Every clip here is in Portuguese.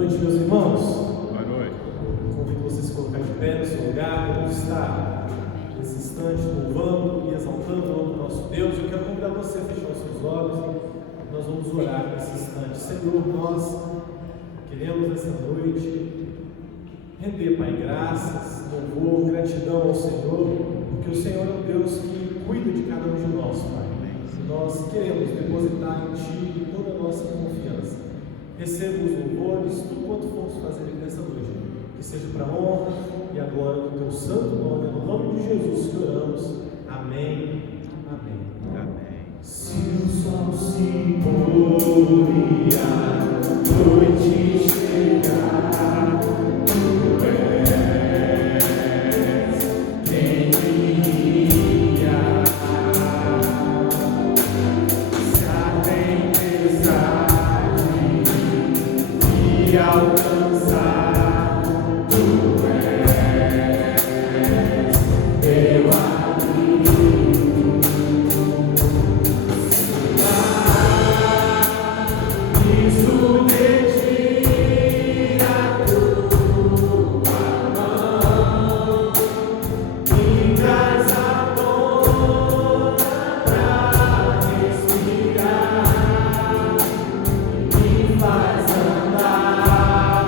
noite, meus irmãos. Boa noite. Convido vocês a se colocar de pé no seu lugar. Vamos estar nesse instante louvando e exaltando o nome do nosso Deus. Eu quero convidar você a fechar os seus olhos. Nós vamos orar nesse instante. Senhor, nós queremos essa noite render, Pai, graças, louvor, gratidão ao Senhor, porque o Senhor é um Deus que cuida de cada um de nós, Pai. E nós queremos depositar em Ti toda a nossa confiança. Receba os louvores, tudo quanto formos fazer aqui nessa noite, que seja para a honra e a glória do Teu santo nome, no nome de Jesus que oramos. Amém. Amém. Amém. Se o sol se pôr e a noite chegar, Tu és quem me guia. Se a tempestade me alcançar, Tu és meu amigo. Isso de ti a tua mão me traz a boa pra respirar, me faz andar sobre as águas.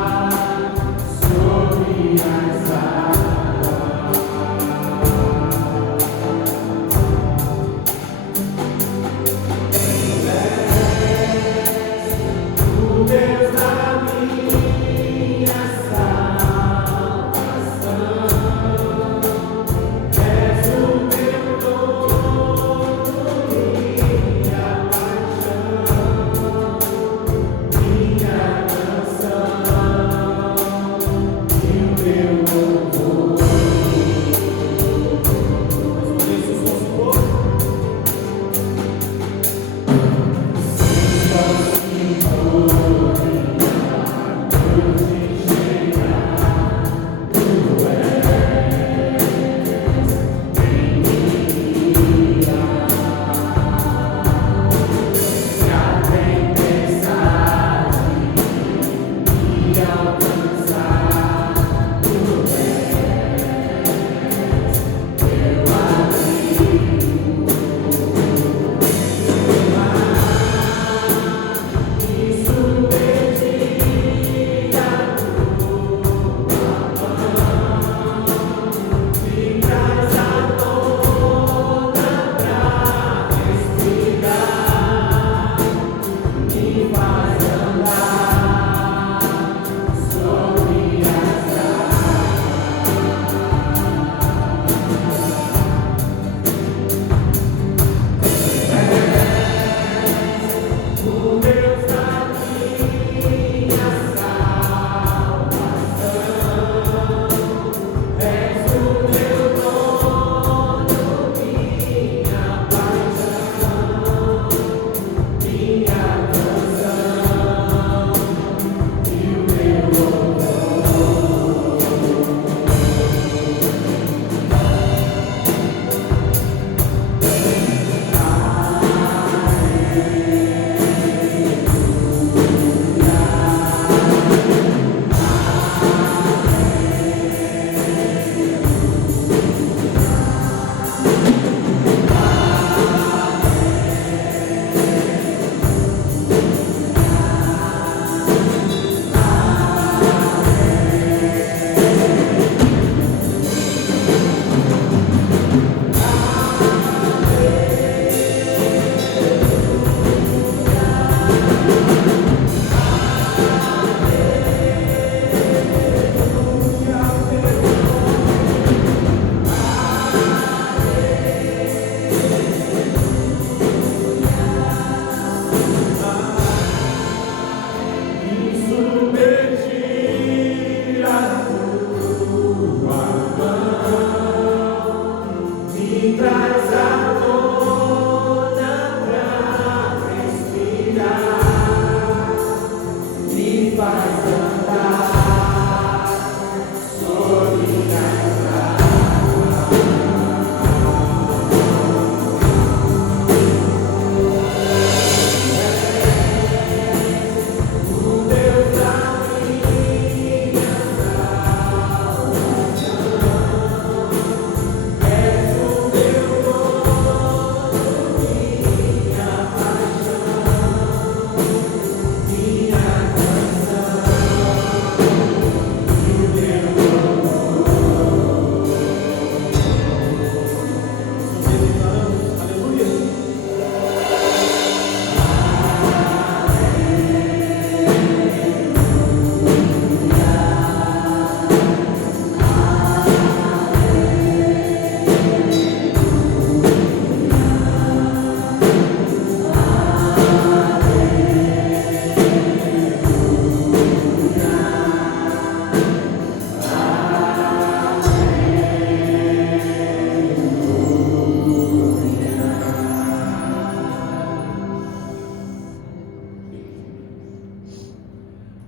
O Deus da minha salvação, és o meu dono, minha paixão, minha canção e o meu louvor. Mais uma vez, o som se pôr.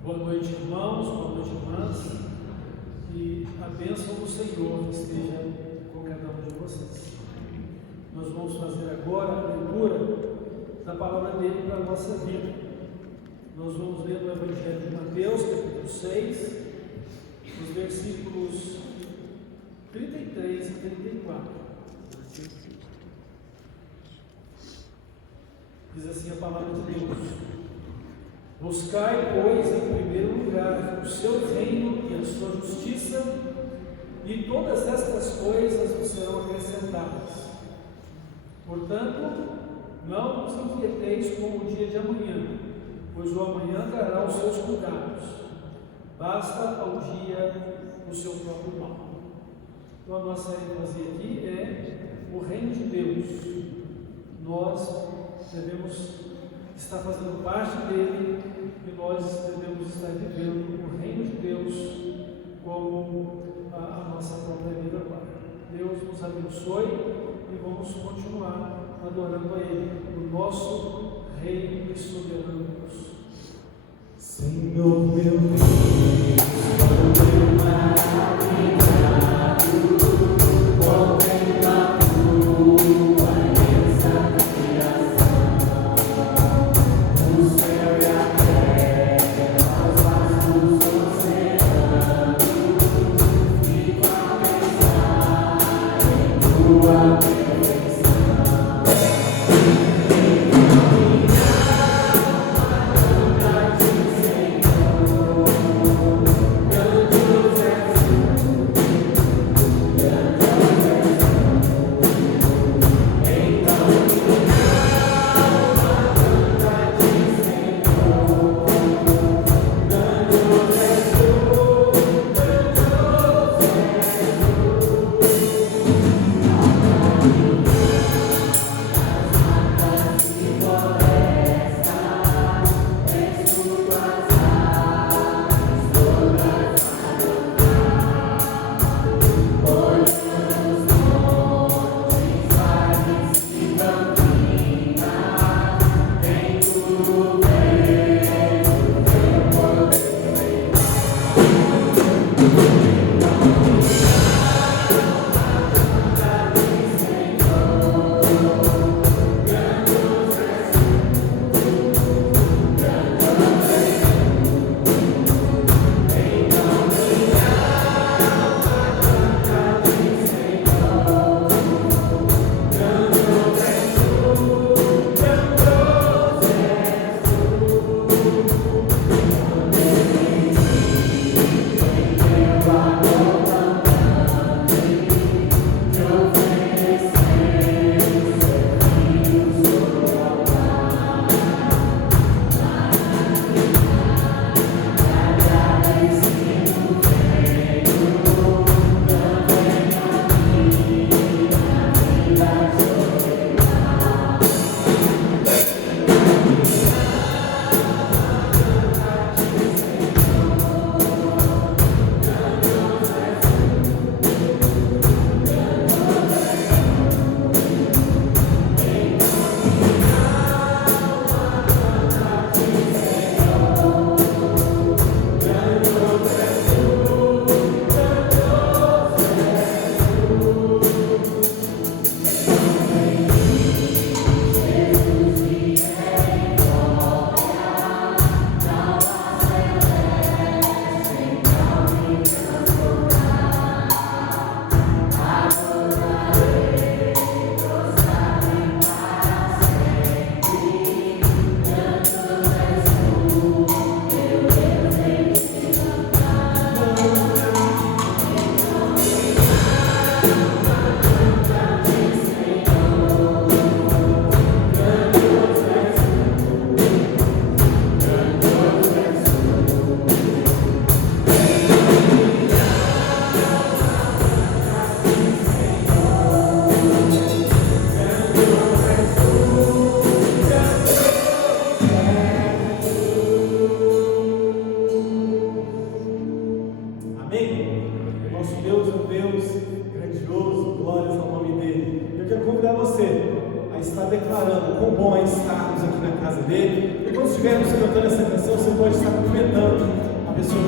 Boa noite, irmãos, boa noite, irmãs. Que a bênção do Senhor esteja com cada um de vocês. Nós vamos fazer agora a leitura da palavra dele para a nossa vida. Nós vamos ler no Evangelho de Mateus, capítulo 6, os versículos 33 e 34. Diz assim a palavra de Deus: buscai, pois, em primeiro lugar o seu reino e a sua justiça, e todas estas coisas vos serão acrescentadas. Portanto, não vos inquieteis com o dia de amanhã, pois o amanhã trará os seus cuidados. Basta ao dia o seu próprio mal. Então a nossa ênfase aqui é o reino de Deus. Nós devemos estar fazendo parte dele e nós devemos estar vivendo o reino de Deus como a nossa própria vida agora. Deus nos abençoe e vamos continuar adorando a Ele, o nosso Rei e soberano Deus. Senhor meu Deus, contempla tua imensa criação, o céu e a terra, os vastos oceanos, e a pensar em tua perfeição. Caminhar, Senhor.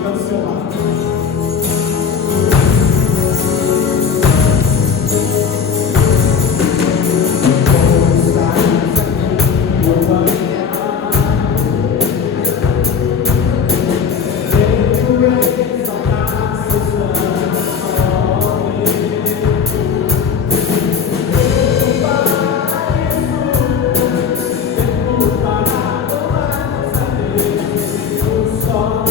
estiver do seu lado. Só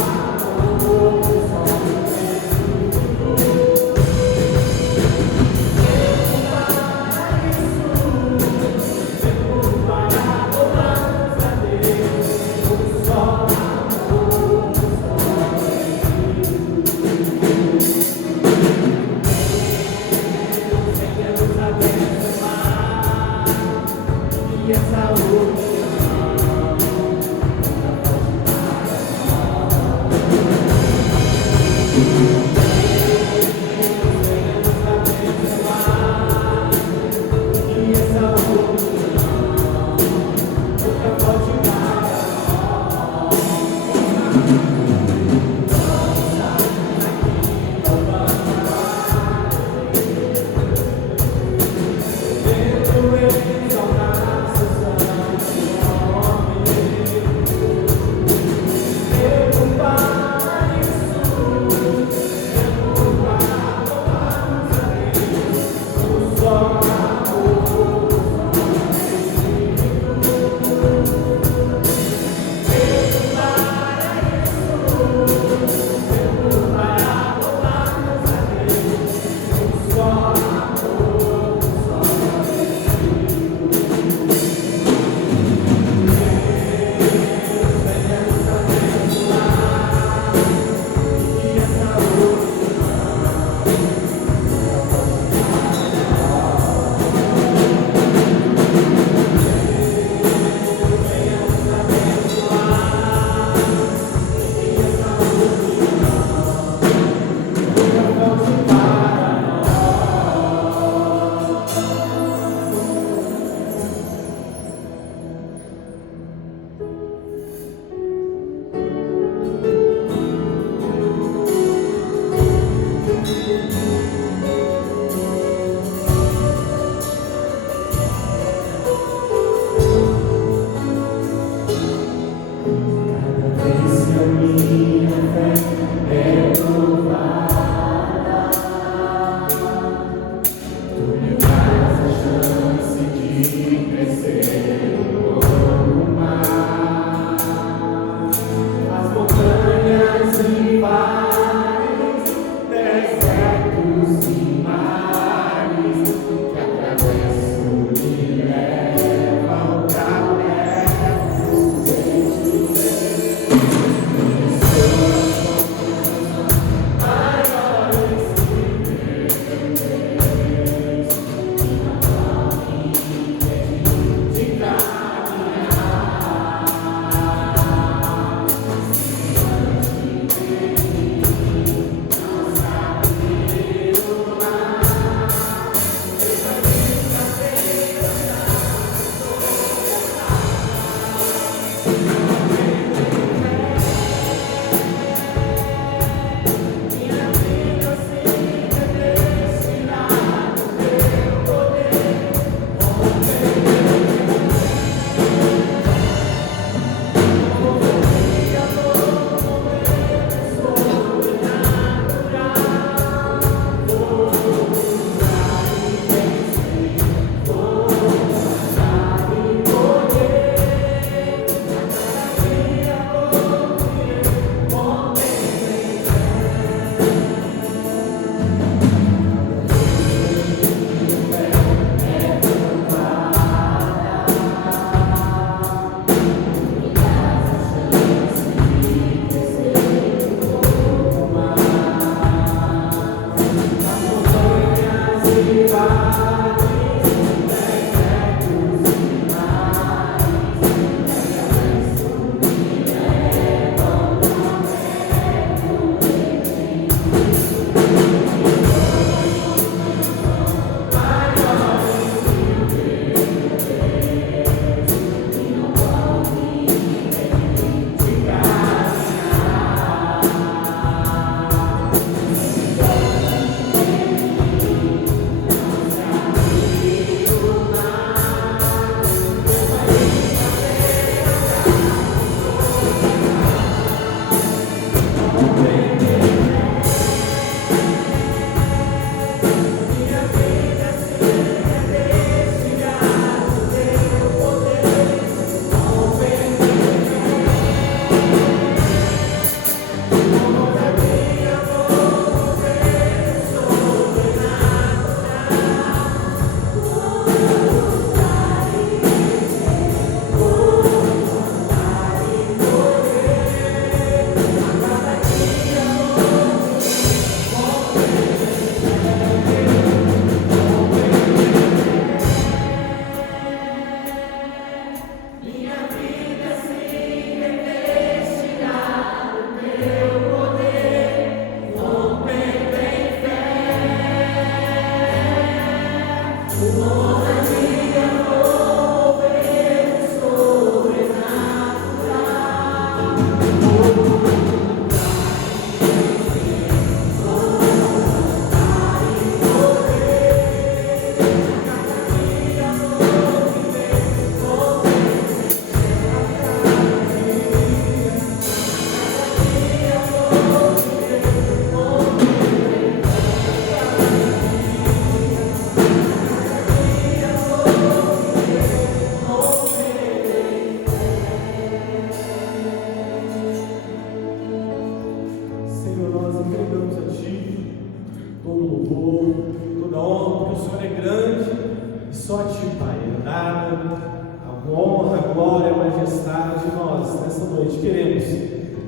nessa noite, queremos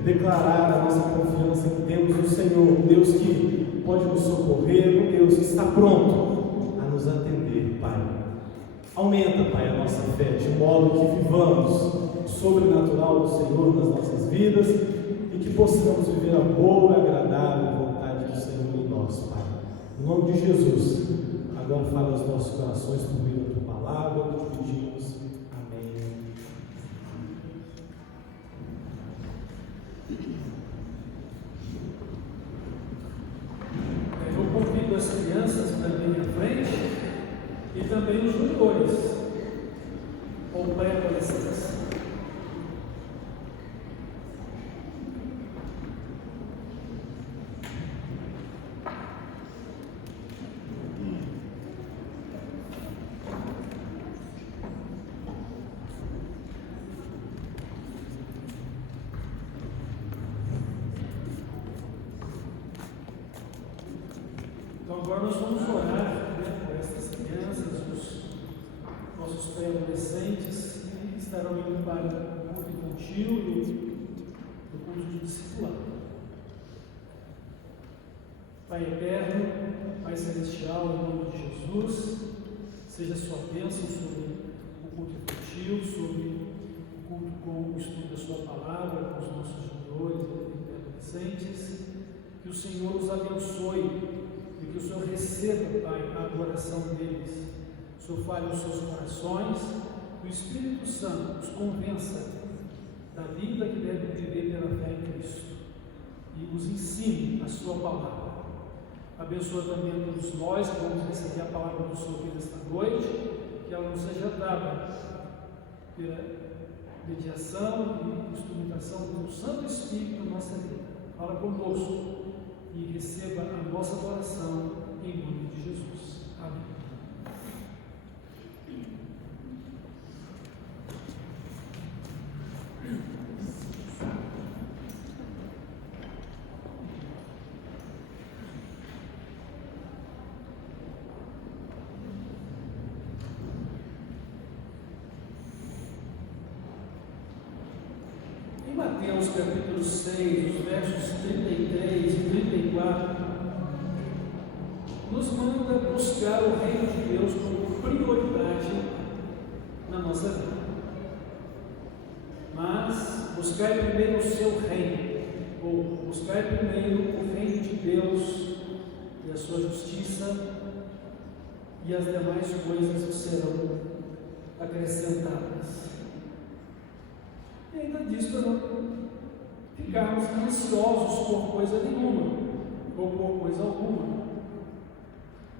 declarar a nossa confiança em Deus, o Senhor, um Deus que pode nos socorrer, um Deus que está pronto a nos atender, Pai. Aumenta, Pai, a nossa fé, de modo que vivamos o sobrenatural do Senhor nas nossas vidas e que possamos viver a boa e agradável vontade do Senhor em nós, Pai. Em nome de Jesus, agora fala aos nossos corações por meio da Tua palavra, te pedimos. Amém. Eu convido as crianças para vir à frente e também os juniores, ou pré-adolescentes. Então agora nós vamos orar, por essas crianças, os nossos pré-adolescentes que estarão indo para o culto infantil e o curso de discipulado. Pai eterno, Pai celestial, em nome de Jesus, seja a sua bênção sobre o culto infantil, sobre o culto com o estudo da sua palavra, com os nossos juniores e adolescentes. Que o Senhor os abençoe e que o Senhor receba, Pai, a adoração deles. O Senhor fale nos seus corações, que o Espírito Santo os convença da vida que devem viver pela fé em Cristo e os ensine a sua palavra. Abençoa também a todos nós que vamos receber a palavra do Senhor aqui nesta noite, que ela nos seja dada pela mediação e instrumentação do Santo Espírito na nossa vida. Fala conosco e receba a nossa adoração em nome de Jesus. Amém. Em Mateus capítulo 6, os versos 33 e 34, nos manda buscar o reino de Deus como prioridade na nossa vida. Mas buscar primeiro o seu reino, ou buscar primeiro o reino de Deus e a sua justiça, e as demais coisas serão acrescentadas. E ainda diz para não ficarmos ansiosos por coisa nenhuma, ou por coisa alguma.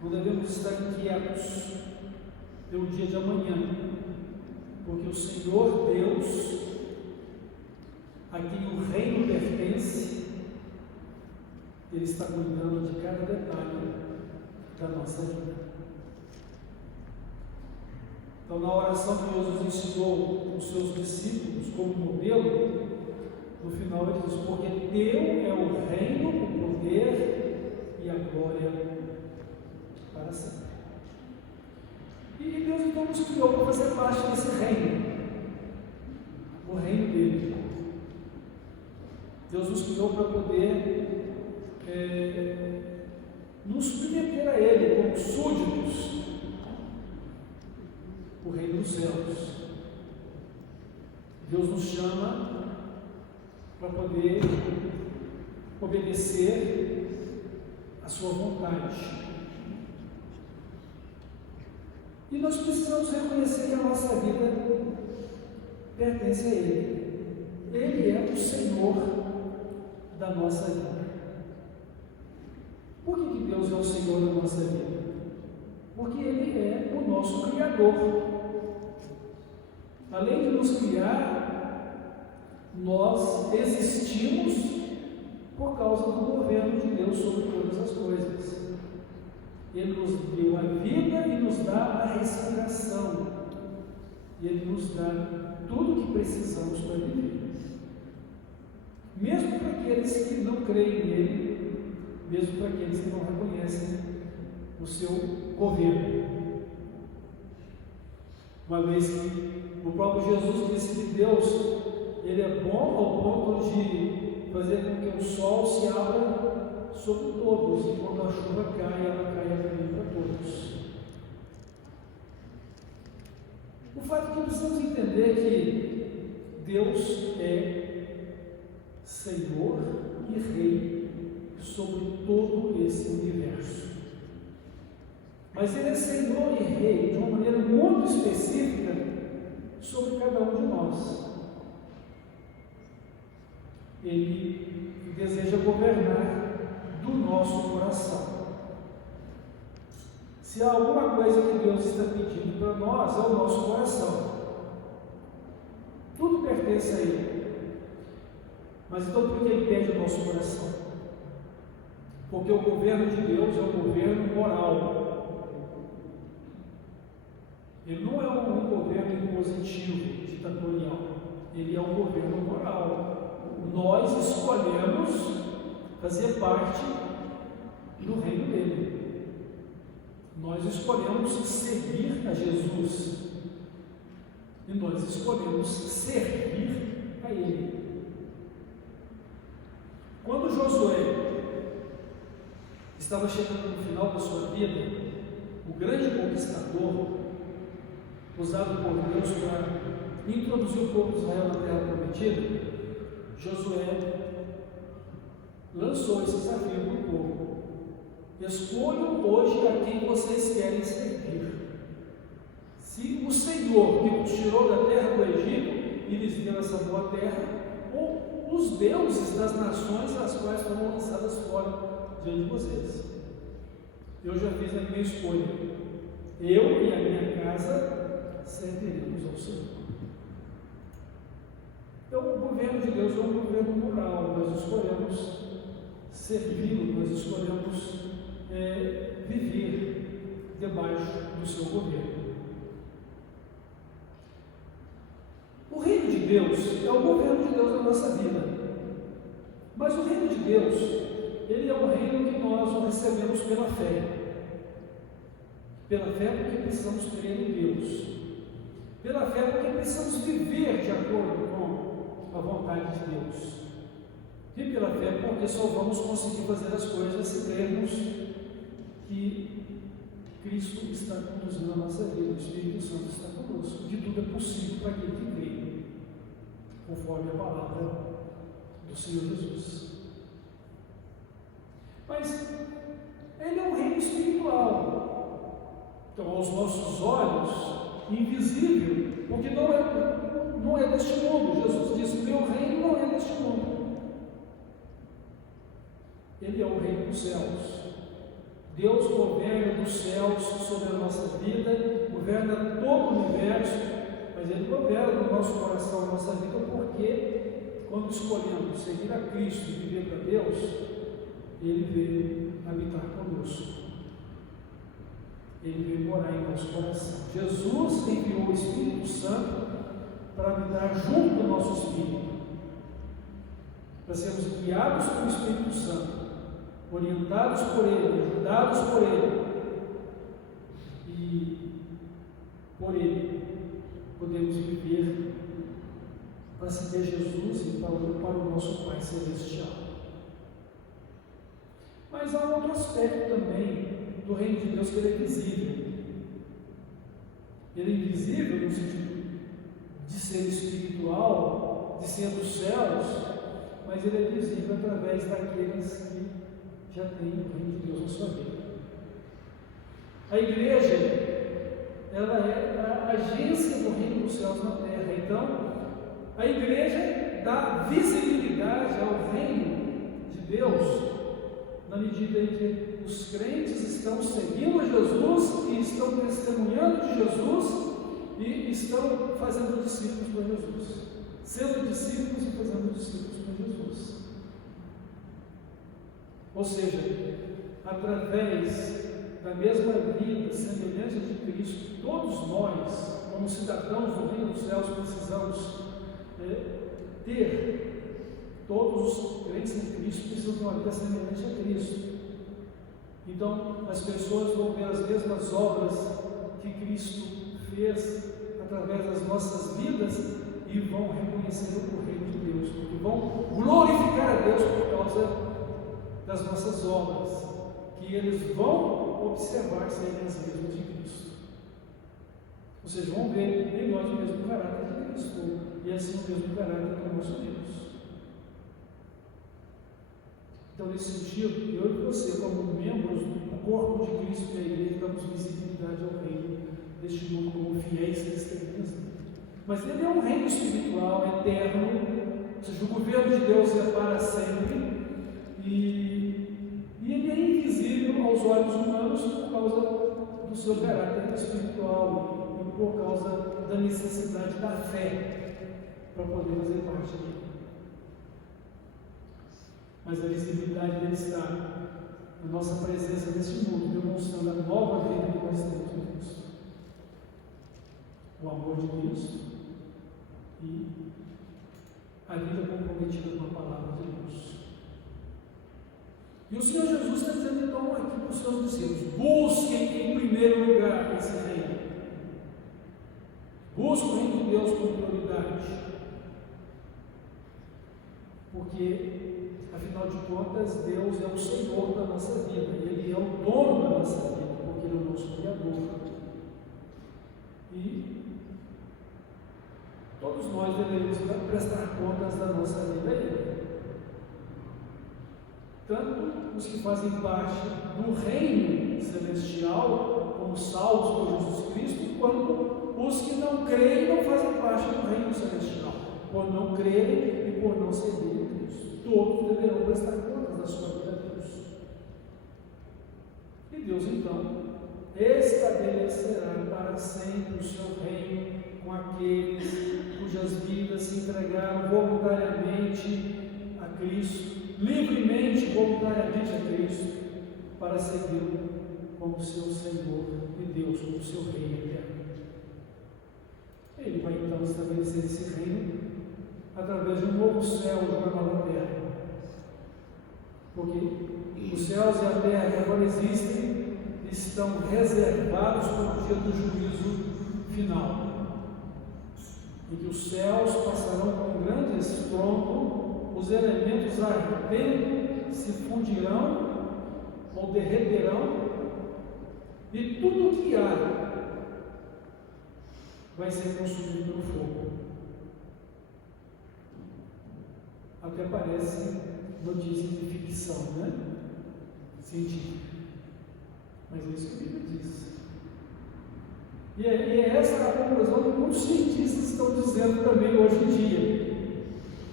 Não devemos estar inquietos pelo dia de amanhã, porque o Senhor Deus, a quem o reino pertence, Ele está cuidando de cada detalhe da nossa vida. Então, na oração que Jesus ensinou os seus discípulos como modelo, no final ele diz: porque teu é o reino, o poder e a glória para sempre. E Deus então nos criou para fazer parte desse reino, o reino dele. Deus nos criou para poder nos submeter a Ele como súditos, o reino dos céus. Deus nos chama para poder obedecer a sua vontade. E nós precisamos reconhecer que a nossa vida pertence a Ele. Ele é o Senhor da nossa vida. Por que Deus é o Senhor da nossa vida? Porque Ele é o nosso Criador. Além de nos criar, nós existimos por causa do governo de Deus sobre todas as coisas. Ele nos deu a vida e nos dá a respiração. E Ele nos dá tudo o que precisamos para viver. Mesmo para aqueles que não creem nele, mesmo para aqueles que não reconhecem o seu governo. Uma vez que o próprio Jesus disse que Deus ele é bom ao ponto de fazer com que o sol se abra sobre todos, e quando a chuva cai, ela cai também para todos. O fato é que precisamos entender que Deus é Senhor e Rei sobre todo esse universo. Mas Ele é Senhor e Rei de uma maneira muito específica sobre cada um de nós. Ele deseja governar do nosso coração. Se há alguma coisa que Deus está pedindo para nós, é o nosso coração. Tudo pertence a Ele. Mas então por que Ele pede o nosso coração? Porque o governo de Deus é um governo moral. Ele não é um governo impositivo, ditatorial. Ele é um governo moral. Nós escolhemos fazer parte do reino dele. Nós escolhemos seguir a Jesus. E nós escolhemos servir a Ele. Quando Josué estava chegando no final da sua vida, o grande conquistador, usado por Deus para introduzir o povo de Israel na terra prometida, Josué lançou esse desafio para o povo: escolham hoje a quem vocês querem servir. Se o Senhor que os tirou da terra do Egito e lhes deu essa boa terra, ou os deuses das nações as quais foram lançadas fora diante de vocês. Eu já fiz a minha escolha. Eu e a minha casa serviremos ao Senhor. Então, o governo de Deus é um governo moral. Nós escolhemos servi-lo, nós escolhemos viver debaixo do seu governo. O reino de Deus é o governo de Deus na nossa vida. Mas o reino de Deus, ele é um reino que nós o recebemos pela fé. Pela fé porque precisamos crer em Deus. Pela fé porque precisamos viver de acordo com a vontade de Deus. E pela fé porque só vamos conseguir fazer as coisas se crermos que Cristo está conduzindo a nossa vida, o Espírito Santo está conosco, que tudo é possível para aquele que crê, conforme a palavra do Senhor Jesus. Mas ele é um reino espiritual, então aos nossos olhos invisível, porque não é deste mundo. Jesus disse: meu reino não é deste mundo. Ele é o reino dos céus. Deus governa dos céus sobre a nossa vida, governa todo o universo, mas Ele governa no nosso coração, na nossa vida, porque quando escolhemos seguir a Cristo e viver para Deus, Ele veio habitar conosco. Ele veio morar em nosso coração. Jesus enviou o Espírito Santo para habitar junto do nosso espírito, para sermos guiados pelo Espírito Santo, orientados por Ele, ajudados por Ele, e por Ele podemos viver para seguir Jesus e para o nosso Pai Celestial. Mas há outro aspecto também do reino de Deus, que ele é visível. Ele é invisível no sentido de ser espiritual, de ser dos céus, mas ele é visível através daqueles que já têm o reino de Deus na sua vida. A igreja, ela é a agência do reino dos céus na terra. Então, a igreja dá visibilidade ao reino de Deus na medida em que os crentes estão seguindo Jesus e estão testemunhando de Jesus e estão fazendo discípulos para Jesus, sendo discípulos e fazendo discípulos para Jesus. Ou seja, através da mesma vida, semelhança de Cristo, todos nós, como cidadãos do reino dos céus, precisamos ter. Todos os crentes em Cristo precisam de uma vida semelhante a Cristo. Então, as pessoas vão ver as mesmas obras que Cristo fez através das nossas vidas e e vão reconhecer o reino de Deus, porque vão glorificar a Deus por causa das nossas obras, que eles vão observar serem as mesmas de Cristo. Vocês vão ver em nós o mesmo caráter de Cristo, e assim o mesmo caráter do nosso Deus. Então, nesse sentido, eu e você, como membros do corpo de Cristo e da igreja, damos visibilidade ao reino deste mundo como fiéis testemunhas. Mas ele é um reino espiritual, eterno, ou seja, o governo de Deus é para sempre, e ele é invisível aos olhos humanos por causa do seu caráter espiritual e por causa da necessidade da fé para poder fazer parte dele. Mas a visibilidade dele está na nossa presença nesse mundo, demonstrando a nova vida que nós temos em Cristo. O amor de Cristo e a vida comprometida com a palavra de Deus. E o Senhor Jesus está dizendo então aqui para os seus discípulos: busquem em primeiro lugar esse reino. Busquem o reino de Deus com prioridade. Porque, afinal de contas, Deus é o Senhor da nossa vida. Ele é o dono da nossa vida, porque Ele é o nosso Criador. E todos nós devemos prestar contas da nossa vida a Ele. Tanto os que fazem parte do reino celestial, como salvos por Jesus Cristo, quanto os que não creem e não fazem parte do reino celestial, por não crerem e por não servirem a Cristo. Todos deverão prestar contas da sua vida a Deus. E Deus, então, estabelecerá para sempre o seu reino com aqueles cujas vidas se entregaram voluntariamente a Cristo, livremente, voluntariamente a Cristo, para segui-lo como seu Senhor e Deus, como seu Rei eterno. Ele vai então estabelecer esse reino através de um novo céu e uma nova terra. Porque os céus e a terra que agora existem estão reservados para o dia do juízo final, em que os céus passarão com um grande estrondo, os elementos ardendo se fundirão ou derreterão, e tudo o que há vai ser consumido pelo fogo. Até parece notícia de ficção, né? Científica. Mas é isso que a Bíblia diz. E é essa a conclusão que muitos cientistas estão dizendo também hoje em dia,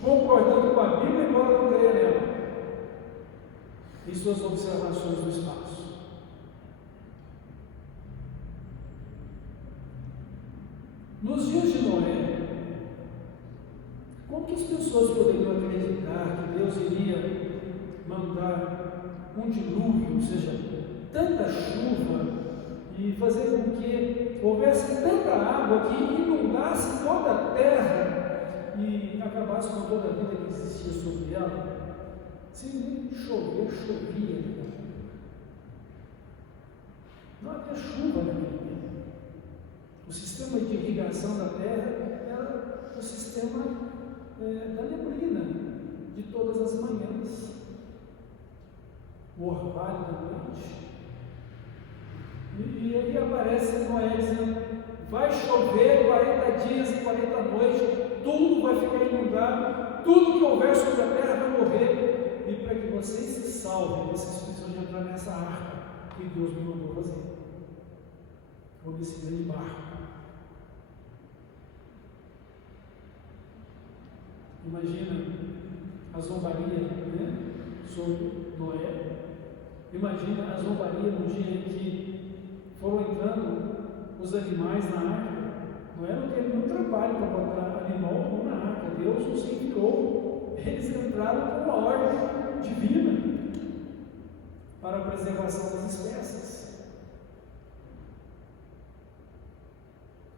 concordando com a Bíblia, embora não creia nela, em suas observações do espaço. Nos dias de Noé, como que as pessoas poderiam acreditar que Deus iria mandar um dilúvio, ou seja, tanta chuva, e fazer com que houvesse tanta água que inundasse toda a terra e acabasse com toda a vida que existia sobre ela? Se nem chover, chovia. Não havia chuva naquele tempo. O sistema de irrigação da terra era o sistema da neblina de todas as manhãs, o orvalho da noite. E aí aparece Noé dizendo: vai chover 40 dias e 40 noites, tudo vai ficar inundado, tudo que houver sobre a terra vai morrer, e para que vocês se salvem, vocês precisam de entrar nessa arca que Deus me mandou fazer, ou nesse grande barco. Imagina a zombaria, né, sobre Noé. Imagina a zombaria no dia em que foram entrando os animais na arca. Noé não teve nenhum trabalho para botar animal na arca. Deus os enviou. Eles entraram por uma ordem divina para a preservação das espécies.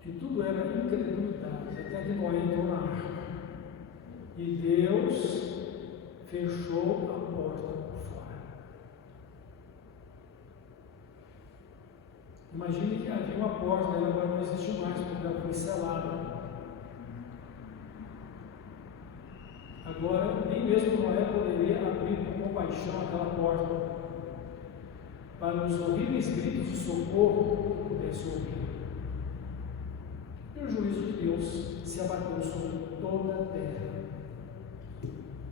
E tudo era incredulidade, até que Noé entrou na arca. E Deus fechou a porta por fora. Imagine que havia uma porta, ela agora não existe mais, porque ela foi selada. Agora, nem mesmo Noé poderia abrir com compaixão aquela porta para os horríveis gritos de socorro que pudesse ouvir. E o juízo de Deus se abateu sobre toda a terra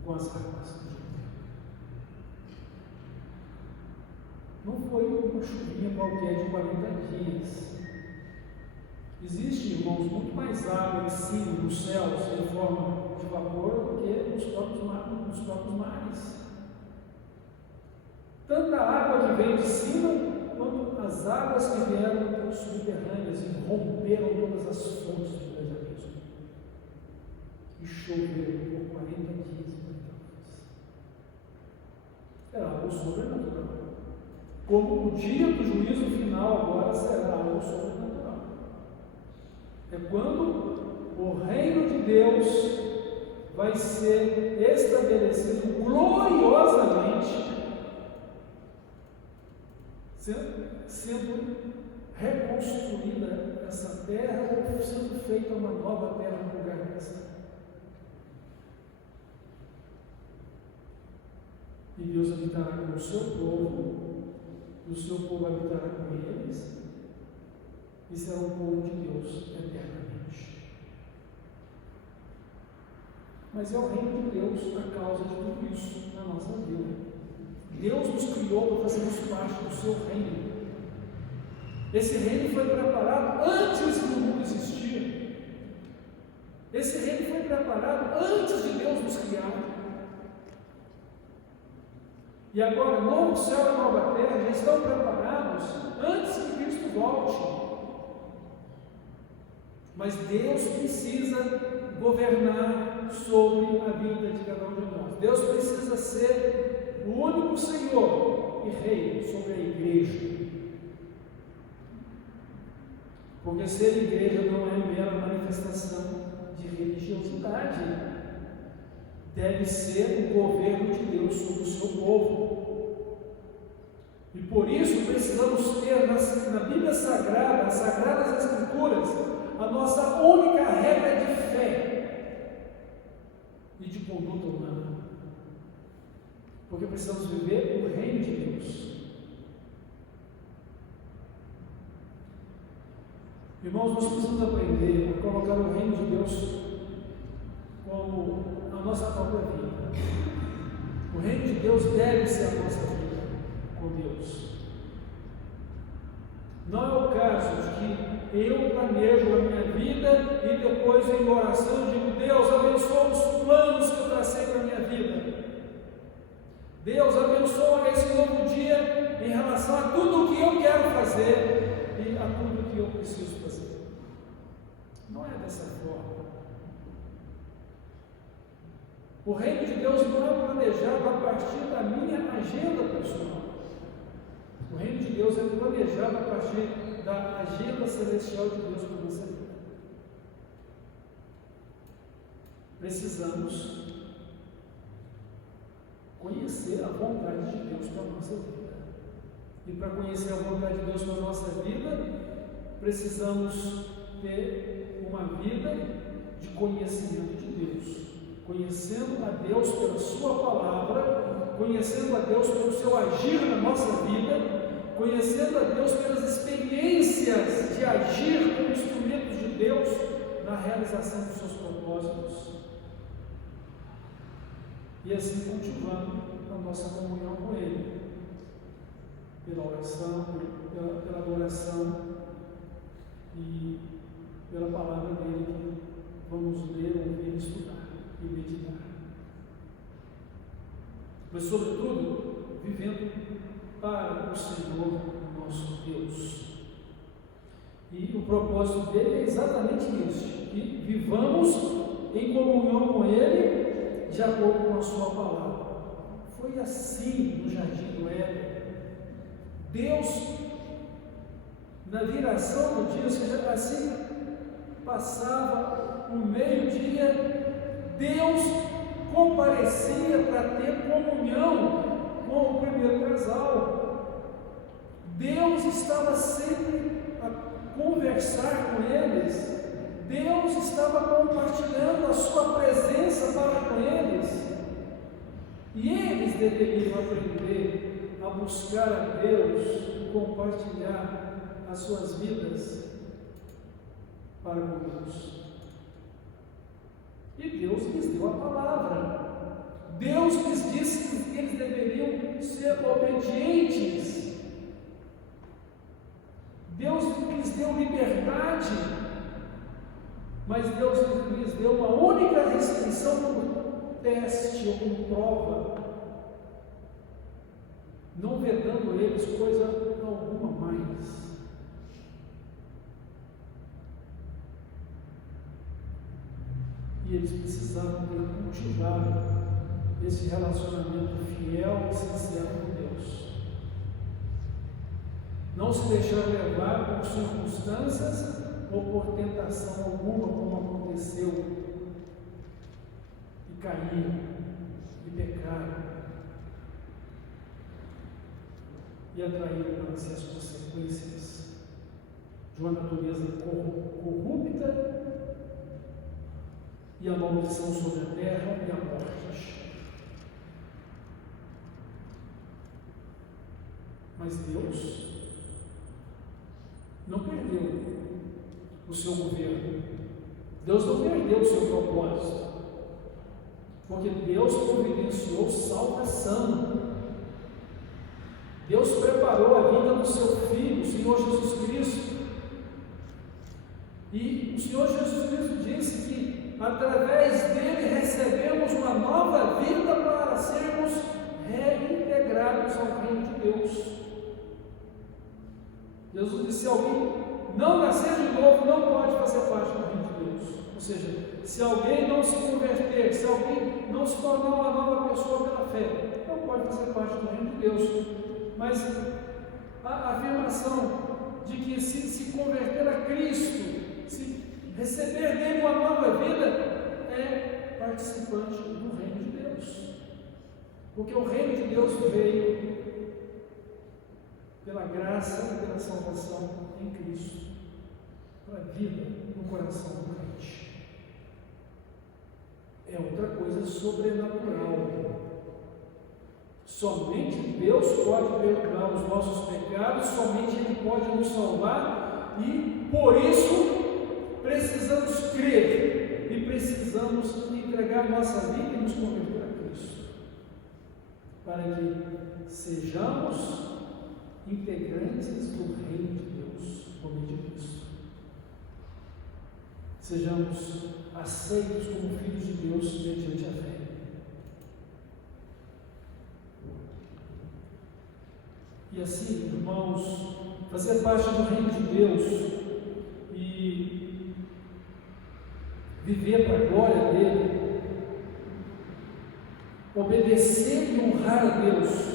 com as águas do Jordão. Não foi uma chuvinha qualquer de 40 dias. Existe, irmãos, muito mais água em cima dos céus em forma de vapor do que nos próprios mares. Tanta água que veio de cima, quanto as águas que vieram subterrâneas e romperam todas as fontes do grande abismo. E choveu por 40 dias e 40 noites. Era algo sobrenatural. Como o dia do juízo final agora será algo sobrenatural. É quando o reino de Deus vai ser estabelecido gloriosamente, sendo reconstruída essa terra, ou sendo feita uma nova terra no lugar dessa. E Deus habitará com o seu povo, e o seu povo habitará com eles, e será o povo de Deus eternamente. Mas é o reino de Deus a causa de tudo isso na nossa vida. Deus nos criou para fazermos parte do seu reino. Esse reino foi preparado antes do mundo existir. Esse reino foi preparado antes de Deus nos criar. E agora, novo céu e nova terra já estão preparados antes que Cristo volte. Mas Deus precisa governar sobre a vida de cada um de nós. Deus precisa ser o único Senhor e Rei sobre a igreja. Porque ser igreja não é mera manifestação de religiosidade. Deve ser o governo de Deus sobre o seu povo. E por isso precisamos ter na Bíblia Sagrada, as Sagradas Escrituras, a nossa única regra de fé e de conduta humana. Porque precisamos viver o reino de Deus. Irmãos, nós precisamos aprender a colocar o reino de Deus como a nossa própria vida. O reino de Deus deve ser a nossa vida com Deus. Não é o caso de que eu planejo a minha vida e depois em oração digo: Deus, abençoa os planos que eu tracei para a minha vida. Deus, abençoa esse novo dia em relação a tudo o que eu quero fazer e a tudo o que eu preciso fazer. Não é dessa forma. O reino de Deus não é planejado a partir da minha agenda pessoal. O reino de Deus é planejado a partir da agenda celestial de Deus para a nossa vida. Precisamos conhecer a vontade de Deus para a nossa vida. E para conhecer a vontade de Deus para a nossa vida, precisamos ter uma vida de conhecimento de Deus. Conhecendo a Deus pela sua palavra, conhecendo a Deus pelo seu agir na nossa vida, conhecendo a Deus pelas experiências de agir como instrumentos de Deus na realização dos seus propósitos. E assim cultivando a nossa comunhão com Ele, pela oração, pela adoração e pela palavra dele que vamos ler, ouvir, estudar e meditar. Mas, sobretudo, vivendo para o Senhor nosso Deus. E o propósito dele é exatamente este: que vivamos em comunhão com Ele, de acordo com a sua palavra. Foi assim no jardim do Éden. Deus, na viração do dia, ou seja, assim passava o meio-dia, Deus comparecia para ter comunhão com o primeiro casal. Deus estava sempre a conversar com eles Deus estava compartilhando a sua presença para com eles. E eles deveriam aprender a buscar a Deus e compartilhar as suas vidas para com Deus. E Deus lhes deu a palavra. Deus lhes disse que eles deveriam ser obedientes. Deus lhes deu liberdade, mas Deus lhes deu uma única restrição como teste ou como prova, não vedando eles coisa alguma mais. E eles precisavam cultivar esse relacionamento fiel e sincero com Deus. Não se deixar levar por circunstâncias ou por tentação alguma, como aconteceu, e cair, e pecar, e atrair para si as consequências de uma natureza corrupta e a maldição sobre a terra e a morte. Mas Deus não perdeu o seu governo. Deus não perdeu o seu propósito. Porque Deus providenciou salvação. Deus preparou a vida do seu Filho, o Senhor Jesus Cristo. E o Senhor Jesus Cristo disse que através dele recebemos uma nova vida para sermos reintegrados ao reino de Deus. Jesus disse: se alguém não nascer de novo, não pode fazer parte do reino de Deus. Ou seja, se alguém não se converter, se alguém não se tornar uma nova pessoa pela fé, não pode fazer parte do reino de Deus. Mas a afirmação de que se converter a Cristo, se receber dele uma nova vida, é participante do reino de Deus. Porque o reino de Deus veio pela graça e pela salvação em Cristo, para a vida no coração do crente. É outra coisa sobrenatural. Somente Deus pode perdoar os nossos pecados, somente Ele pode nos salvar, e por isso precisamos crer e precisamos entregar nossa vida e nos converter a Cristo, para que sejamos integrantes do reino de Deus, por meio de Cristo. Sejamos aceitos como filhos de Deus mediante a fé. E assim, irmãos, fazer parte do reino de Deus e viver para a glória dele, obedecer e honrar a Deus,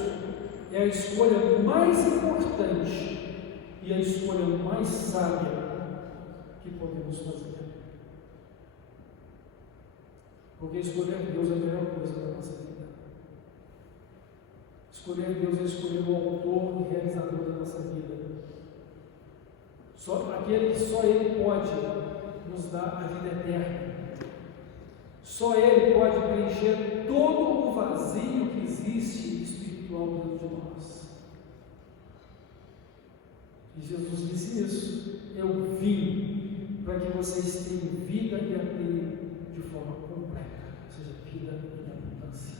é a escolha mais importante e a escolha mais sábia que podemos fazer. Porque escolher Deus é a melhor coisa da nossa vida. Escolher Deus é escolher o autor e realizador da nossa vida. Aquele que só Ele pode nos dar a vida eterna. Só Ele pode preencher todo o vazio que existe espiritual dentro de nós. E Jesus disse isso: eu vim para que vocês tenham vida e a tenham de forma completa, ou seja, vida em abundância.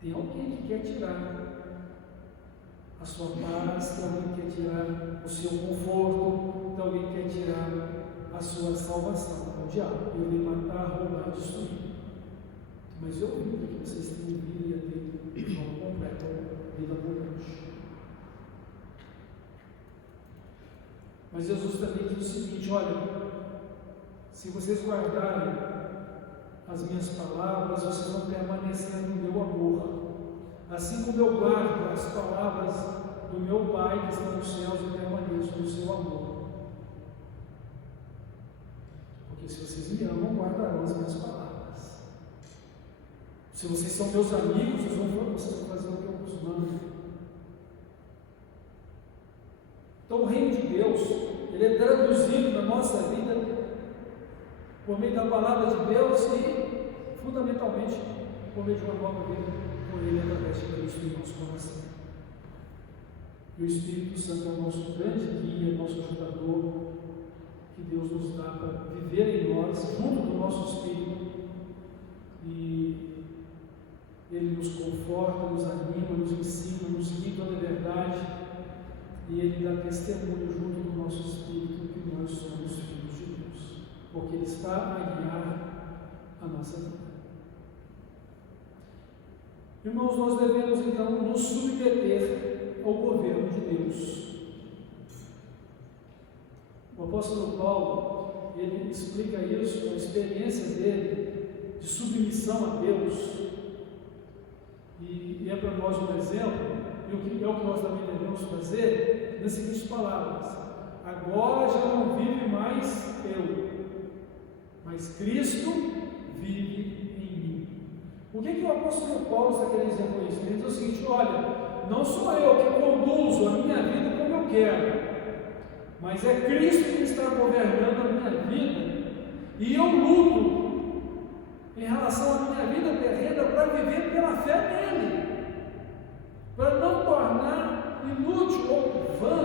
Tem alguém que quer tirar a sua paz, tem alguém que quer tirar o seu conforto, tem alguém que quer tirar a sua salvação. É o diabo. Ele vem matar, roubar e destruir. Mas eu vim para que vocês tenham vida e a tenham de forma completa, vida abundante. Mas Jesus também diz o seguinte: olha, se vocês guardarem as minhas palavras, vocês vão permanecer no meu amor. Assim como eu guardo as palavras do meu Pai que está nos céus e permaneço no seu amor. Porque se vocês me amam, guardarão as minhas palavras. Se vocês são meus amigos, vocês vão fazer o que eu vos mando. Então o reino de Deus ele é traduzido na nossa vida por meio da palavra de Deus e, fundamentalmente, por meio de uma nova vida com Ele através de Cristo em nosso coração. E o Espírito Santo é o nosso grande guia, nosso ajudador, que Deus nos dá para viver em nós, junto do nosso Espírito, e Ele nos conforta, nos anima, nos ensina, nos guia em toda a verdade, e Ele dá testemunho junto do nosso Espírito que nós somos filhos de Deus, porque Ele está a guiar a nossa vida. Irmãos, nós devemos então nos submeter ao governo de Deus. O apóstolo Paulo, ele explica isso, a experiência dele de submissão a Deus, e é para nós um exemplo, e o que é o que nós também devemos fazer, nas seguintes palavras: agora já não vive mais eu, mas Cristo vive em mim. O que o apóstolo Paulo está querendo dizer com isso? Ele diz o seguinte: olha, não sou eu que conduzo a minha vida como eu quero, mas é Cristo que está governando a minha vida, e eu luto em relação à minha vida terrena para viver pela fé nele, para não tornar inútil ou vã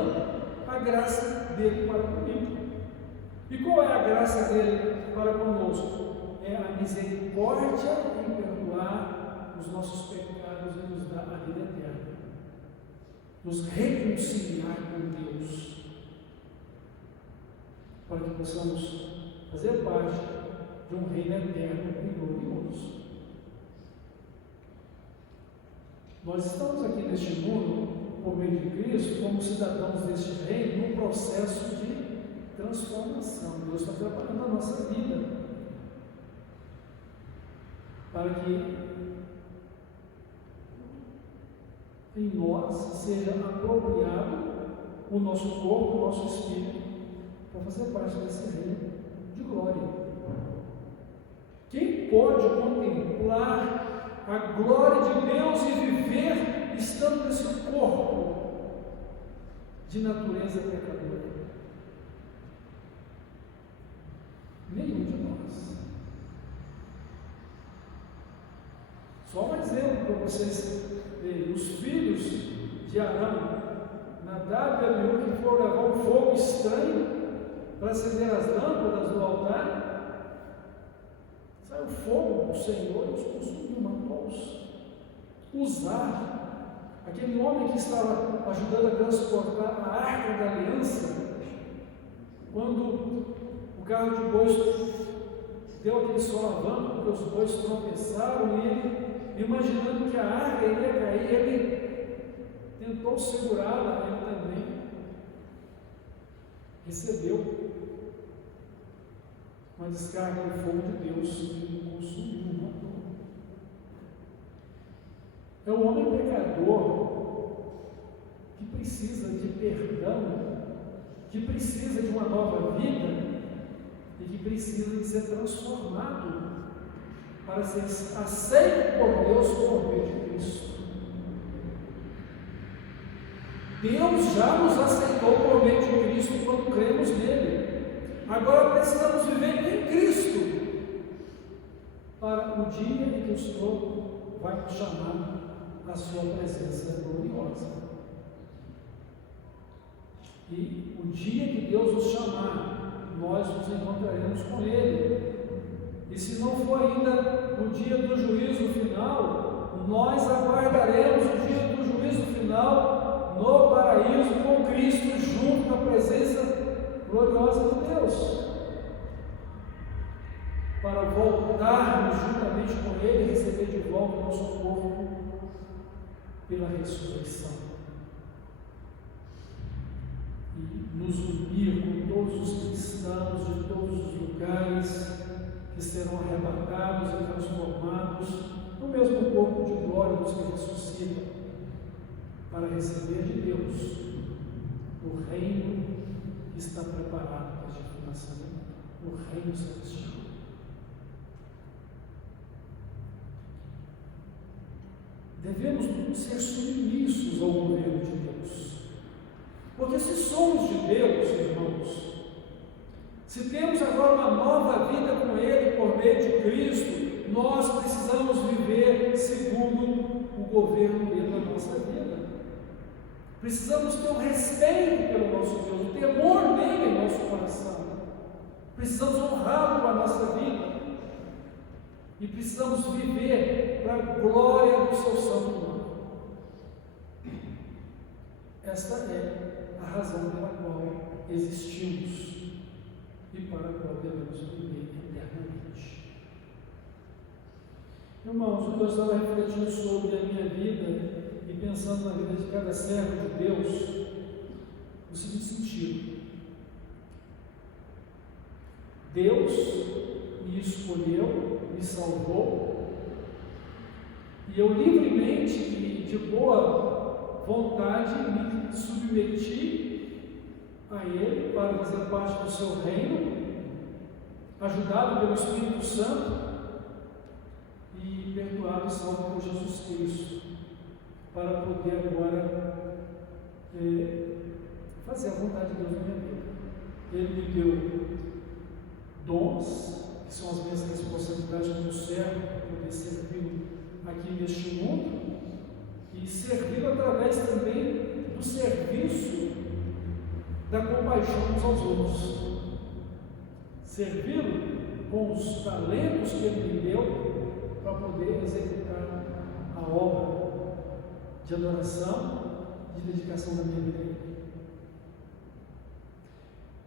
a graça dele para comigo. E qual é a graça dele para conosco? É a misericórdia em perdoar os nossos pecados e nos dar a vida eterna, nos reconciliar com Deus, para que possamos fazer parte de um reino eterno e glorioso. Nós estamos aqui neste mundo, por meio de Cristo, como cidadãos deste reino, num processo de transformação. Deus está trabalhando a nossa vida, para que em nós seja apropriado o nosso corpo, o nosso espírito, para fazer parte desse reino de glória. Quem pode contemplar a glória de Deus e viver estando nesse corpo de natureza pecadora? Nenhum de nós. Só um exemplo para vocês verem: os filhos de Arão, Nadab e Abiú, que foram levar um fogo estranho para acender as lâmpadas do altar, saiu fogo do Senhor e os consumiu, matou-os. Uzá, aquele homem que estava ajudando a transportar a arca da aliança, quando o carro de bois deu aquele solavanco, porque os bois tropeçaram, e ele, imaginando que a arca iria cair, ele tentou segurá-la, ele também recebeu uma descarga do fogo de Deus e o consumiu, matou. É um homem pecador que precisa de perdão, que precisa de uma nova vida e que precisa de ser transformado para ser aceito por Deus por meio de Cristo. Deus já nos aceitou por meio de Cristo quando cremos nele. Agora precisamos viver em Cristo para o dia em que o Senhor vai nos chamar à sua presença gloriosa. E o dia que Deus nos chamar, nós nos encontraremos com Ele. E se não for ainda o dia do juízo final, nós aguardaremos o dia do juízo final no paraíso com Cristo, junto com a presença gloriosa de Deus, para voltarmos juntamente com Ele e receber de volta o nosso corpo pela ressurreição e nos unir com todos os cristãos de todos os lugares que serão arrebatados e transformados no mesmo corpo de glória dos que ressuscitam, para receber de Deus o reino que está preparado para a fundação do mundo, o reino celestial. Devemos ser submissos ao governo de Deus, Porque se somos de Deus, irmãos, se temos agora uma nova vida com Ele por meio de Cristo, nós precisamos viver segundo o governo dele na nossa vida. Precisamos ter o respeito pelo nosso Deus, o temor dele em nosso coração. Precisamos honrá-lo com a nossa vida. E precisamos viver para a glória do seu santo nome. Esta é a razão pela qual existimos e para a qual devemos viver eternamente. Irmãos, eu estava refletindo sobre a minha vida e pensando na vida de cada servo de Deus no seguinte sentido: Deus me escolheu, me salvou, e eu livremente e de boa vontade me submeti a Ele para fazer parte do seu reino, ajudado pelo Espírito Santo e perdoado e salvo por Jesus Cristo, para poder agora fazer a vontade de Deus na minha vida. Ele me deu dons, que são as minhas responsabilidades como servo, para poder servir aqui neste mundo, e servir através também do serviço da compaixão uns aos outros. Servi-lo com os talentos que Ele me deu para poder executar a obra de adoração, de dedicação da minha vida.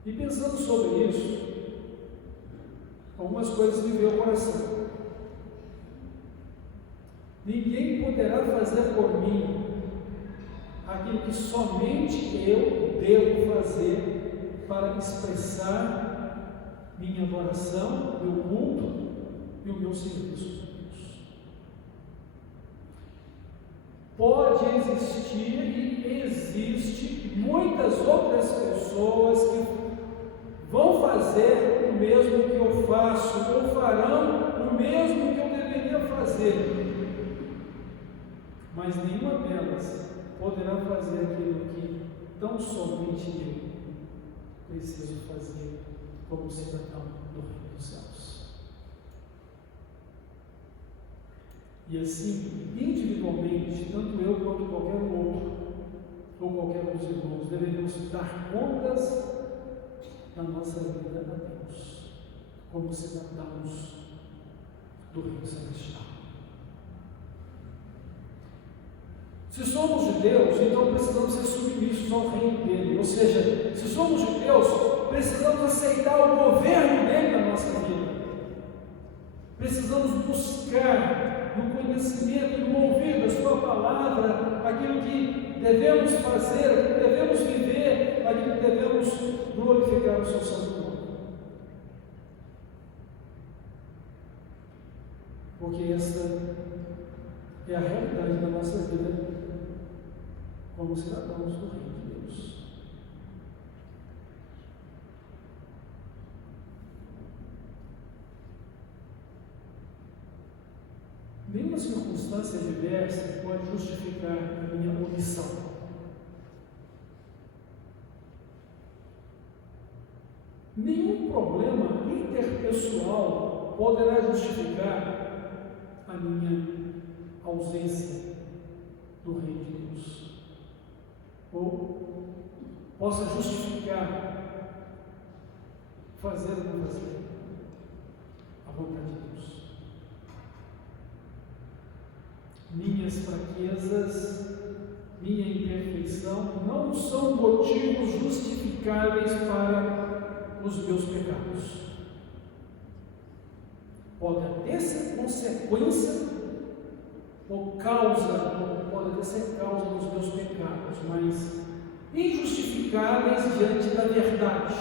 E pensando sobre isso, algumas coisas me veio ao coração. Ninguém poderá fazer por mim aquilo que somente eu devo fazer para expressar minha adoração, meu culto e o meu serviço a Deus. Pode existir e existe muitas outras pessoas que vão fazer o mesmo que eu faço, ou farão o mesmo que eu deveria fazer, mas nenhuma delas poderá fazer aquilo que tão somente eu preciso fazer como cidadão do reino dos céus. E assim, individualmente, tanto eu quanto qualquer outro, ou qualquer um dos irmãos, devemos dar contas da nossa vida a Deus, como cidadãos do reino celestial. Se somos de Deus, então precisamos ser submissos ao reino dele. Ou seja, se somos de Deus, precisamos aceitar o governo dele na nossa vida. Precisamos buscar no conhecimento, no ouvir da sua palavra, aquilo que devemos fazer, aquilo que devemos viver, aquilo que devemos glorificar o seu santo nome. Porque esta é a realidade da nossa vida como cidadãos do reino de Deus. Nenhuma circunstância adversa pode justificar a minha omissão. Nenhum problema interpessoal poderá justificar a minha ausência do reino de Deus, ou possa justificar fazer ou não fazer a vontade de Deus. Minhas fraquezas, minha imperfeição não são motivos justificáveis para os meus pecados. Pode até ser consequência ou causa, pode até ser causa dos meus pecados, mas injustificáveis diante da verdade,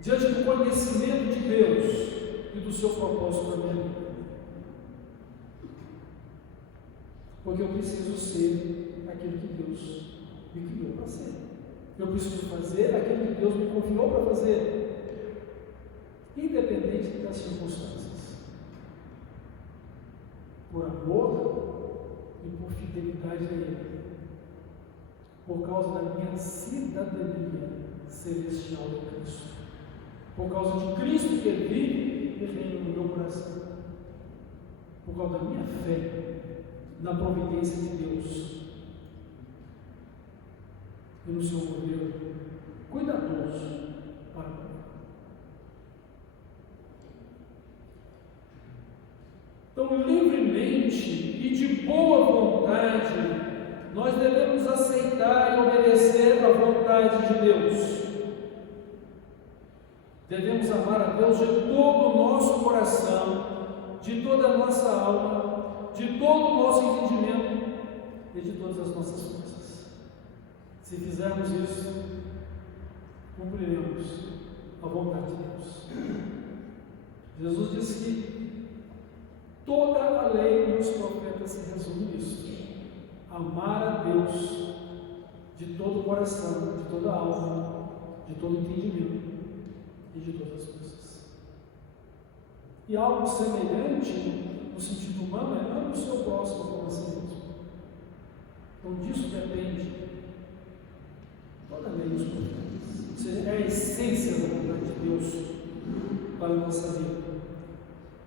diante do conhecimento de Deus e do seu propósito para a minha vida. Porque eu preciso ser aquilo que Deus me criou para ser. Eu preciso fazer aquilo que Deus me confiou para fazer, independente das circunstâncias. Por amor e por fidelidade a Ele. por causa da minha cidadania celestial em Cristo. Por causa de Cristo que vive e reina no meu coração. Por causa da minha fé na providência de Deus e no seu modelo cuidadoso para mim. Então, livremente e de boa vontade, nós devemos aceitar e obedecer à vontade de Deus. Devemos amar a Deus de todo o nosso coração, de toda a nossa alma, de todo o nosso entendimento e de todas as nossas forças. Se fizermos isso, cumpriremos a vontade de Deus. Jesus disse que toda a lei e os profetas se resume nisso: amar a Deus de todo o coração, de toda a alma, de todo o entendimento e de todas as forças. E algo semelhante no sentido humano é ame o seu próximo como a si mesmo. Então disso depende toda a lei e os profetas. Ou seja, é a essência da vontade de Deus para a nossa vida.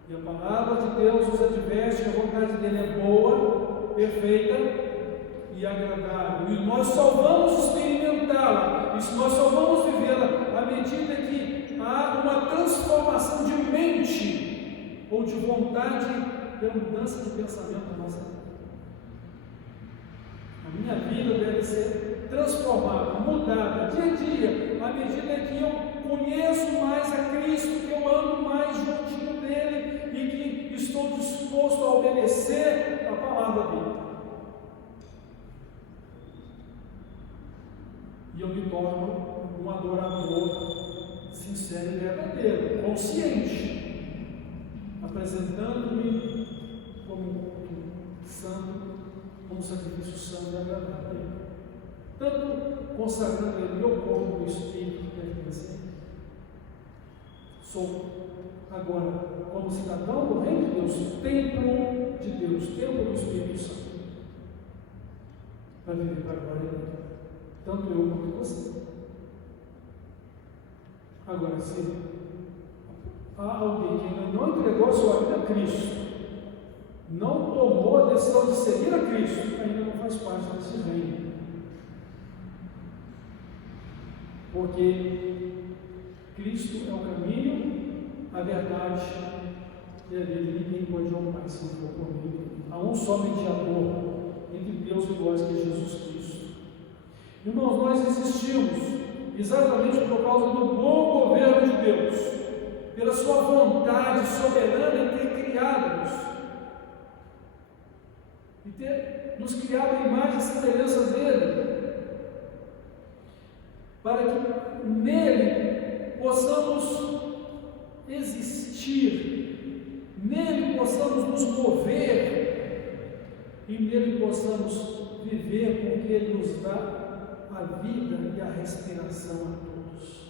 E a palavra de Deus nos adverte que a vontade dele é boa, perfeita e agradável. E nós só vamos experimentá-la, e nós só vamos vivê-la à medida que há uma transformação de mente ou de vontade pela mudança de pensamento da nossa vida. A minha vida deve ser transformada, mudada dia a dia, à medida que eu conheço mais a Cristo, que eu ando mais juntinho dele e que estou disposto a obedecer a palavra dele. E eu me torno um adorador sincero e verdadeiro, consciente, apresentando-me como um culto santo, como um sacrifício santo e agradável a ele. Tanto consagrando ele meu corpo e espírito que pertence a ele. Sou agora, como cidadão do reino de Deus, templo de Deus, templo do Espírito Santo, para viver para a glória dele, tanto eu quanto você. Agora, se há alguém que ainda não entregou a sua vida a Cristo, não tomou a decisão de seguir a Cristo, ainda não faz parte desse reino. Porque Cristo é o caminho, a verdade e a vida. Ninguém pode ir ao Pai se não for por mim. Há um só mediador entre Deus e nós, que é Jesus Cristo. Irmãos, nós existimos exatamente por causa do bom governo de Deus, pela sua vontade soberana em ter criado-nos e ter nos criado a imagem e semelhança dele, para que nele possamos existir, nele possamos nos mover e nele possamos viver, porque ele nos dá a vida e a respiração a todos.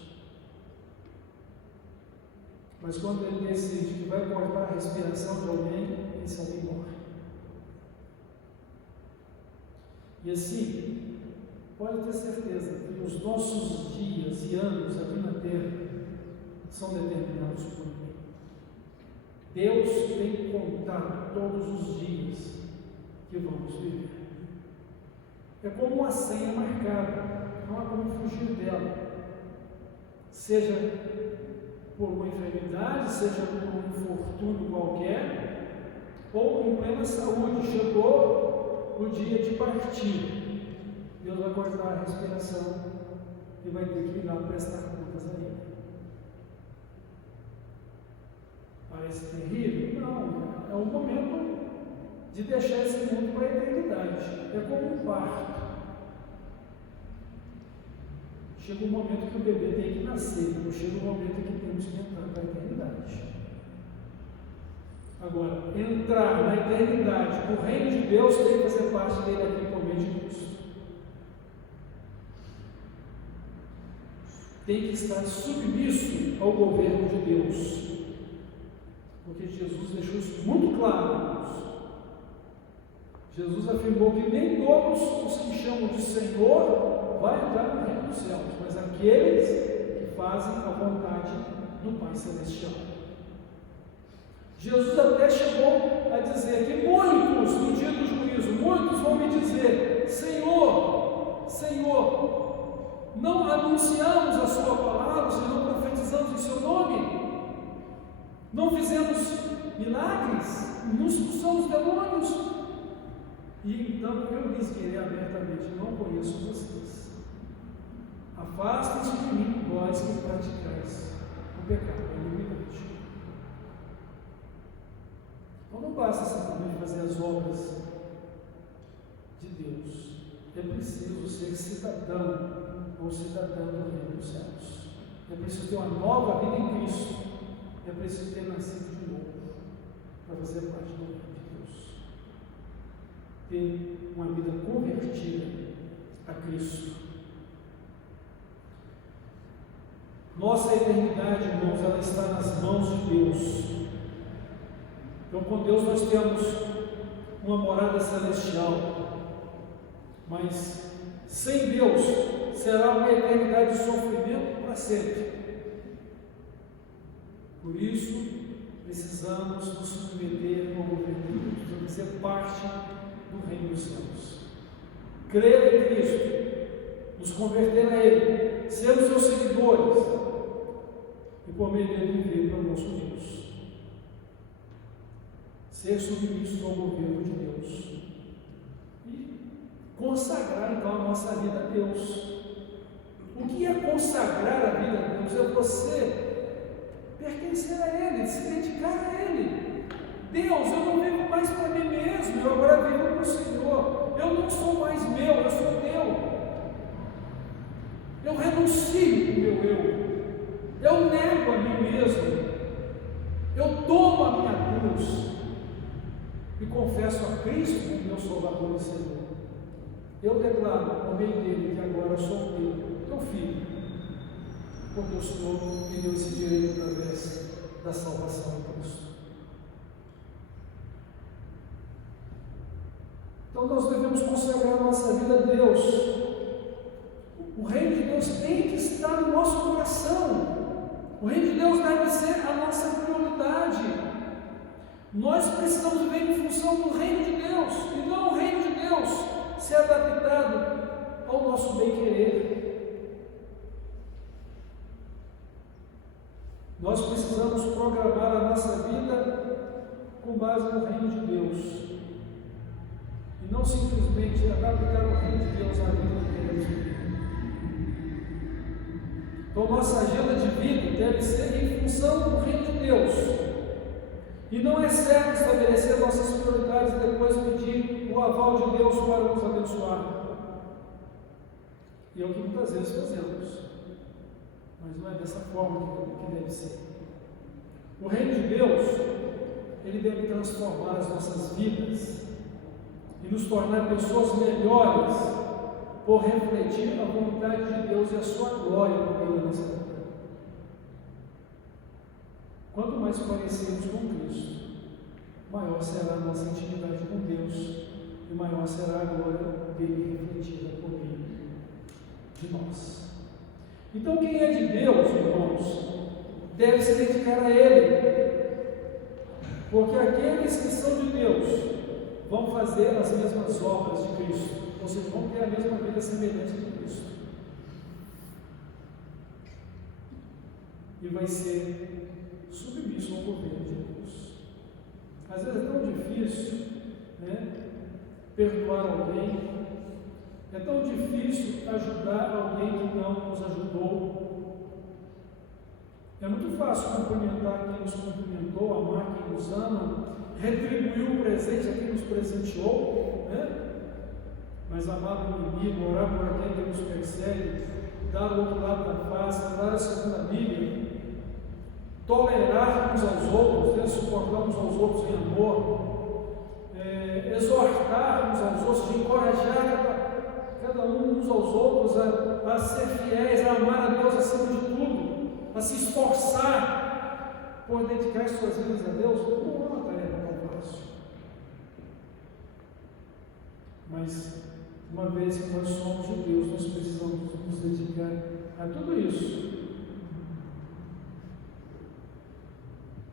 Mas quando ele decide que vai cortar a respiração de alguém, esse alguém morre. E assim, pode ter certeza que os nossos dias e anos aqui na Terra são determinados por Ele. Deus tem contado todos os dias que vamos viver. É como uma senha marcada, não há como fugir dela. Seja por uma enfermidade, seja por um infortúnio qualquer, ou em plena saúde, chegou o dia de partir. Deus vai cortar a respiração e vai ter que ir lá prestar contas a Ele. Parece terrível? Não, é um momento de deixar esse mundo para a eternidade. É como um parto. Chega um momento que o bebê tem que nascer, ou chega um momento que temos que entrar para a eternidade. Agora, entrar na eternidade, o reino de Deus tem que fazer parte dele aqui por meio de Cristo. Tem que estar submisso ao governo de Deus, porque Jesus deixou isso muito claro, irmãos. Jesus afirmou que nem todos os que chamam de Senhor vão entrar no reino dos céus, mas aqueles que fazem a vontade do Pai Celestial. Jesus até chegou a dizer que muitos, no dia do juízo, muitos vão me dizer: Senhor, Senhor, não anunciamos a sua palavra, senão profetizamos em seu nome? Não fizemos milagres? Não expulsamos demônios? E então eu lhes direi abertamente: não conheço vocês. Afastem-se de mim, vós que praticais o pecado, a iniquidade. Então não basta simplesmente fazer as obras de Deus. É preciso ser cidadão ou cidadã do reino dos céus. É preciso ter uma nova vida em Cristo. É preciso ter nascido de novo para fazer parte do reino de Deus. Ter uma vida convertida a Cristo. Nossa eternidade, irmãos, ela está nas mãos de Deus. Então, com Deus nós temos uma morada celestial, mas sem Deus será uma eternidade de sofrimento para sempre. Por isso, precisamos nos submeter ao governo de Deus, precisamos ser parte do reino dos céus. Crer em Cristo, nos converter a Ele, sermos seus seguidores e por meio dele viver para o nosso Deus. Ser submissos ao governo de Deus e consagrar então a nossa vida a Deus. O que é consagrar a vida a Deus? É você pertencer a Ele, se dedicar a Ele. Deus, eu não vivo mais para mim mesmo, eu agora vivo para o Senhor. Eu não sou mais meu, eu sou teu. Eu renuncio o meu eu. Eu nego a mim mesmo. Eu tomo a minha cruz e confesso a Cristo como meu Salvador e Senhor. Eu declaro ao meio dele que agora eu sou teu filho, porque o Senhor me deu esse direito através da salvação em Cristo. Então nós devemos consagrar a nossa vida a Deus. O reino de Deus tem que estar no nosso coração. O reino de Deus deve ser a nossa prioridade. Nós precisamos viver em função do reino de Deus, e não o reino de Deus ser adaptado ao nosso bem-querer. Nós precisamos programar a nossa vida com base no reino de Deus, e não simplesmente adaptar o reino de Deus à vida que queremos viver. Então, nossa agenda de vida deve ser em função do reino de Deus. E não é certo estabelecer nossas prioridades e depois pedir o aval de Deus para nos abençoar. E é o que muitas vezes fazemos. Mas não é dessa forma que deve ser. O reino de Deus, ele deve transformar as nossas vidas e nos tornar pessoas melhores por refletir a vontade de Deus e a sua glória no meio da nossa vida. Quanto mais parecermos com Cristo, maior será a nossa intimidade com Deus e maior será a glória dele refletida por meio de nós. Então, quem é de Deus, irmãos, deve se dedicar a Ele, porque aqueles que são de Deus vão fazer as mesmas obras de Cristo, ou seja, vão ter a mesma vida semelhante de Cristo. E vai ser submisso ao governo de Deus. Às vezes é tão difícil, perdoar alguém, é tão difícil ajudar alguém que não nos ajudou. É muito fácil cumprimentar quem nos cumprimentou, amar quem nos ama, retribuir o presente a quem nos presenteou, mas amar o inimigo, orar por aquele que nos persegue, dar o outro lado da face, dar a segunda milha, tolerar uns aos outros, suportar uns aos outros em amor, exortar uns aos outros, encorajar cada um uns aos outros a ser fiéis, a amar a Deus acima de tudo, a se esforçar por dedicar suas vidas a Deus. Não é uma tarefa tão fácil. Mas, uma vez que nós somos de Deus, nós precisamos nos dedicar a tudo isso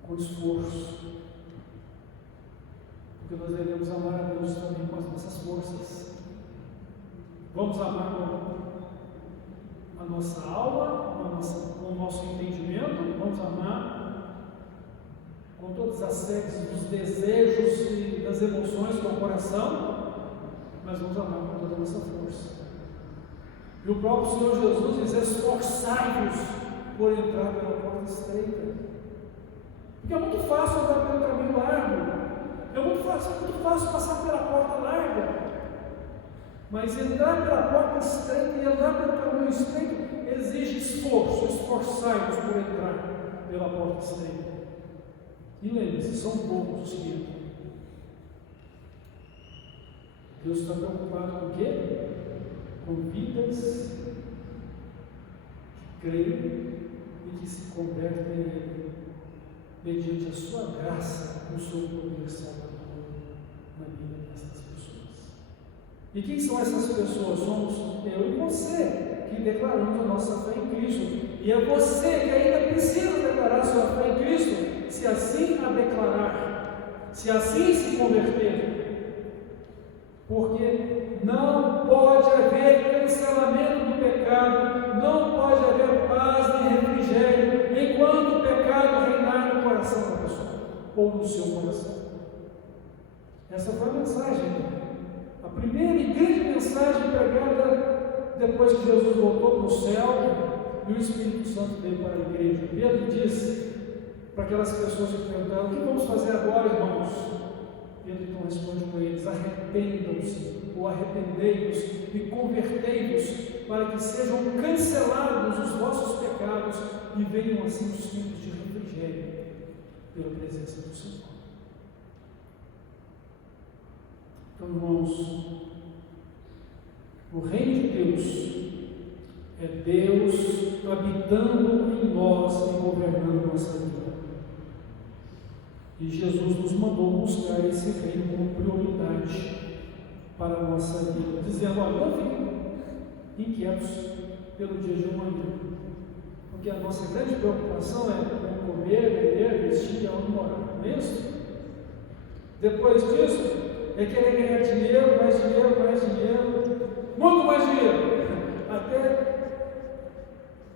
com esforço, porque nós devemos amar a Deus também com as nossas forças. Vamos amar com a nossa alma, com o nosso entendimento, vamos amar com todas as sedes dos desejos e das emoções do coração, mas vamos amar com toda a nossa força. E o próprio Senhor Jesus diz: esforçai-vos por entrar pela porta estreita. Porque é muito fácil andar pelo caminho largo, é muito fácil passar pela porta larga, mas entrar pela porta estreita e andar pelo caminho estreito exige esforço. Esforçai-vos por entrar pela porta estreita. E lembre-se, são poucos os que entram. Deus está preocupado com o quê? Com vidas que creem e que se convertem em Ele, mediante a sua graça, o seu poder salvador na vida dessas pessoas. E quem são essas pessoas? Somos eu e você, que declaramos a nossa fé em Cristo. E é você que ainda precisa declarar sua fé em Cristo, se assim a declarar, se assim se converter. Porque não pode haver cancelamento do pecado, não pode haver paz nem refrigério, enquanto o pecado reinar no coração da pessoa, ou no seu coração. Essa foi a mensagem, a primeira e grande mensagem pregada depois que Jesus voltou para o céu e o Espírito Santo veio para a igreja. Pedro disse para aquelas pessoas que perguntaram: o que vamos fazer agora, irmãos? Pedro então responde para eles: arrependam-se, ou arrependei-vos e convertei-vos, para que sejam cancelados os vossos pecados e venham assim os tempos de refrigério pela presença do Senhor. Então, irmãos, o reino de Deus é Deus habitando em nós e governando nossa vida. E Jesus nos mandou buscar esse reino como prioridade para a nossa vida, dizendo: olha, não fiquem inquietos pelo dia de amanhã, porque a nossa grande preocupação é comer, beber, vestir e onde morar, não é isso? Depois disso, é querer ganhar dinheiro, mais dinheiro, muito mais dinheiro, até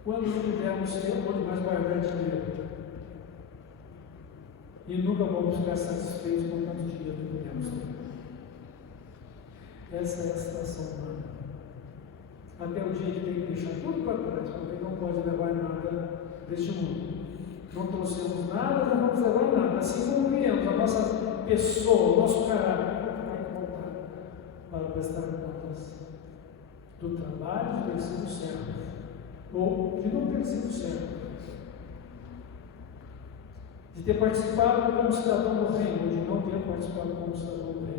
quando não tivermos tempo, onde mais guardar dinheiro. E nunca vamos ficar satisfeitos com tanto dinheiro que podemos ter. Essa é a situação humana. Até o dia que tem que deixar tudo para trás, porque não pode levar nada deste mundo. Não trouxemos nada, não vamos levar nada. Assim como viemos, a nossa pessoa, o nosso caráter, vai voltar para prestar contas do trabalho de ter sido servo, ou de não ter sido servo, de ter participado como cidadão do reino, ou de não ter participado como cidadão do reino.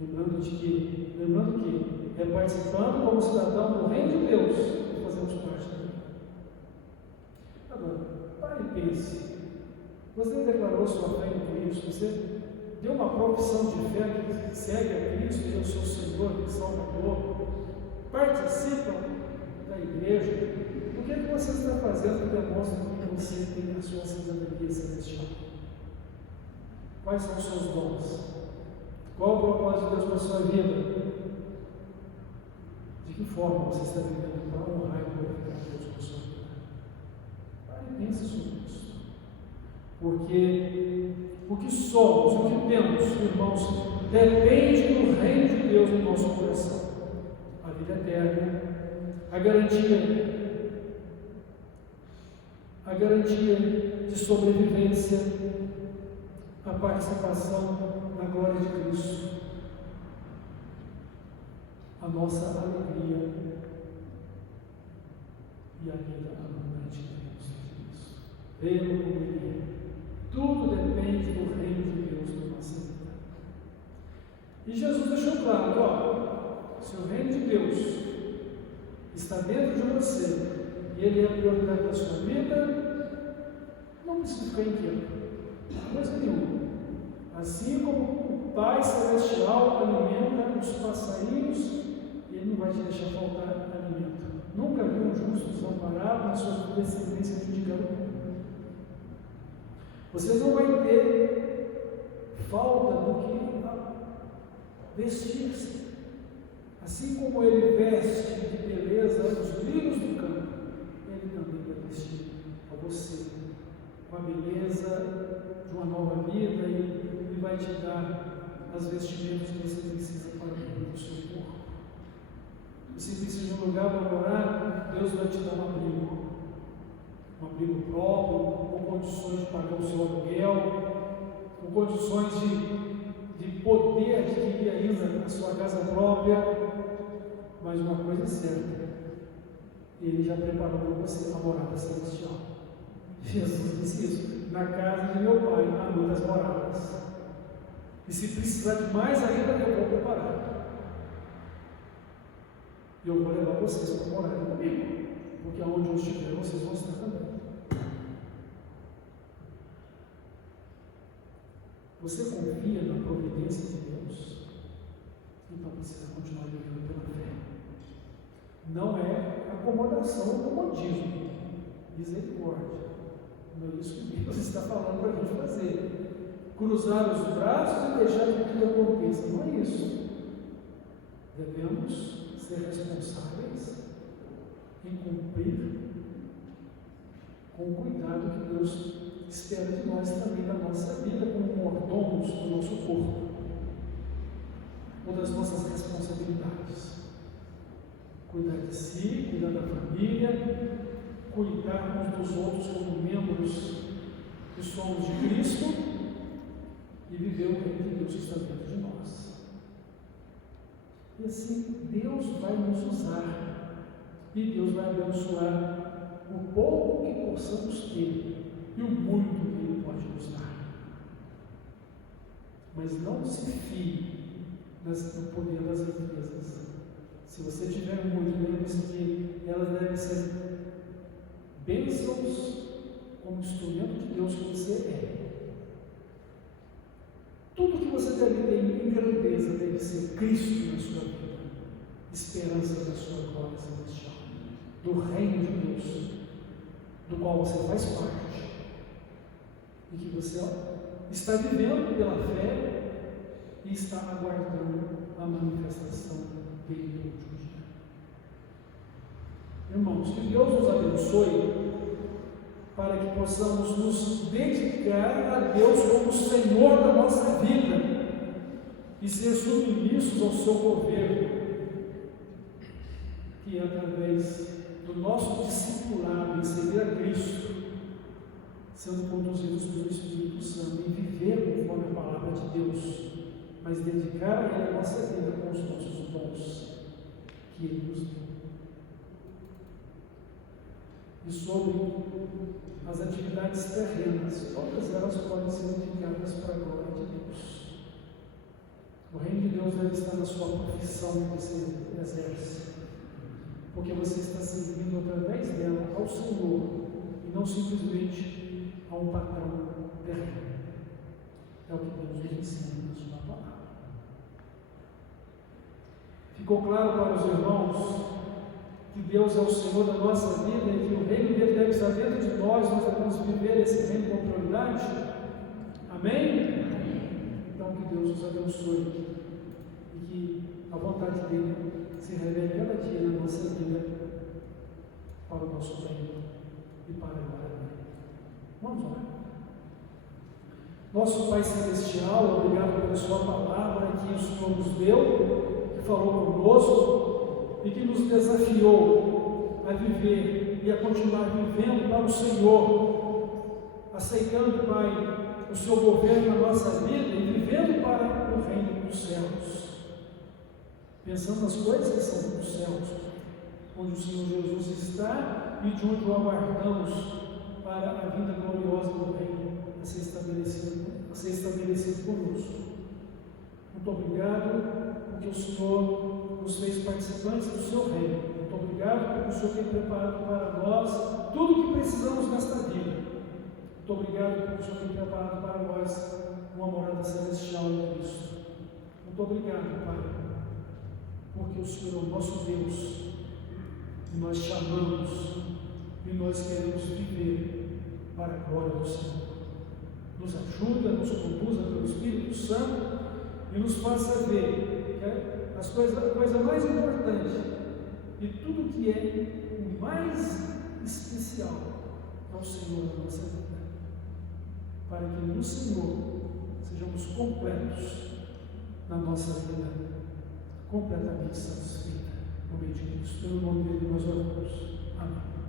Lembrando que é participando como cidadão do reino de Deus que fazemos parte dele. Agora, pare e pense. Você declarou sua fé em Cristo, você deu uma profissão de fé que segue a Cristo, que é o seu Senhor, que é o Salvador, participa da igreja. O que é que você está fazendo que demonstra que você tem a sua cidadania celestial? Quais são os seus dons? Qual o propósito de Deus para a sua vida? De que forma você está vivendo para honrar e glorificar Deus com a sua vida? Pare e pense sobre isso. Porque o que somos, o que temos, irmãos, depende do reino de Deus no nosso coração. A vida eterna, a garantia de sobrevivência, a participação na glória de Cristo, a nossa alegria e a vida abundante que temos em Cristo. Pelo como Ele é. Tudo depende do reino de Deus na nossa vida. E Jesus deixou claro que, ó, se o reino de Deus está dentro de você e Ele é a prioridade da sua vida, não precisa ficar inquieto, coisa nenhuma. Assim como Pai Celestial alimenta os passarinhos e Ele não vai te deixar faltar alimento. Nunca viu um justo desamparado na sua descendência mendigando. Você não vai ter falta do que vestir-se. Assim como Ele veste de beleza os lírios do campo, Ele também vai vestir a você com a beleza de uma nova vida e vai te dar as vestimentas que você precisa para o seu corpo. Você precisa de um lugar para morar, Deus vai te dar um abrigo próprio, com condições de pagar o seu aluguel, com condições de poder adquirir ainda a sua casa própria. Mas uma coisa é certa, Ele já preparou para você a morada celestial. Jesus disse isso: na casa de meu Pai há muitas moradas, e se precisar de mais ainda, eu vou preparar. E eu vou levar vocês para morarem comigo, porque aonde eu estiver, vocês vão estar também. Você confia na providência de Deus? Então precisa continuar vivendo pela fé. Não é acomodação ou comodismo. Misericórdia. Não é isso que Deus está falando para a gente fazer. Cruzar os braços e deixar que tudo aconteça. Não é isso. Devemos ser responsáveis em cumprir com o cuidado que Deus espera de nós também na nossa vida, como mordomos do nosso corpo ou das nossas responsabilidades. Cuidar de si, cuidar da família, cuidar uns dos outros como membros que somos de Cristo e viver o reino de Deus que está dentro de nós. E assim Deus vai nos usar e Deus vai abençoar o pouco que possamos ter e o muito que Ele pode nos dar. Mas não se fie no poder das riquezas. Se você tiver muito, lembre-se que elas devem ser bênçãos como instrumento de Deus que você é. Tudo que você deve ter em grandeza deve ser Cristo na sua vida, esperança da sua glória celestial, do reino de Deus, do qual você faz parte, e que você está vivendo pela fé e está aguardando a manifestação dele no último dia. Irmãos, que Deus nos abençoe para que possamos nos dedicar a Deus como Senhor da nossa vida e ser submissos ao seu governo, que através do nosso discipulado em seguir a Cristo, sendo conduzidos pelo Espírito Santo e viver conforme a palavra de Deus, mas dedicar a Ele a nossa vida com os nossos dons que Ele nos deu. E sobre as atividades terrenas, todas elas podem ser dedicadas para a glória de Deus. O reino de Deus deve estar na sua profissão que você exerce, porque você está servindo através dela ao Senhor e não simplesmente a um patrão terreno. É o que Deus nos ensina na sua palavra. Ficou claro para os irmãos que Deus é o Senhor da nossa vida e que o reino dele deve estar dentro de nós devemos viver esse reino com prioridade? Amém? Então que Deus nos abençoe e que a vontade dele se revele cada dia na nossa vida para o nosso bem e para a glória dele. Vamos orar. Nosso Pai Celestial, obrigado pela sua palavra que o Senhor nos deu, que falou conosco e que nos desafiou a viver e a continuar vivendo para o Senhor, aceitando, Pai, o seu governo na nossa vida e vivendo para o reino dos céus, pensando nas coisas que são dos céus, onde o Senhor Jesus está e de onde o aguardamos para a vida gloriosa do reino a ser estabelecido conosco. Muito obrigado, porque o Senhor nos fez participantes do seu reino. Muito obrigado, porque o Senhor tem preparado para nós tudo o que precisamos nesta vida. Muito obrigado, porque o Senhor tem preparado para nós uma morada celestial em Cristo. Muito obrigado, Pai, porque o Senhor é o nosso Deus, e nós chamamos, e nós queremos viver para a glória do Senhor. Nos ajuda, nos conduza pelo Espírito Santo e nos faça ver que a coisa mais importante e tudo que é o mais especial é o Senhor na nossa vida, para que no Senhor sejamos completos na nossa vida, completamente satisfeitos. No meio de Cristo, pelo nome dele nós oramos. Amém.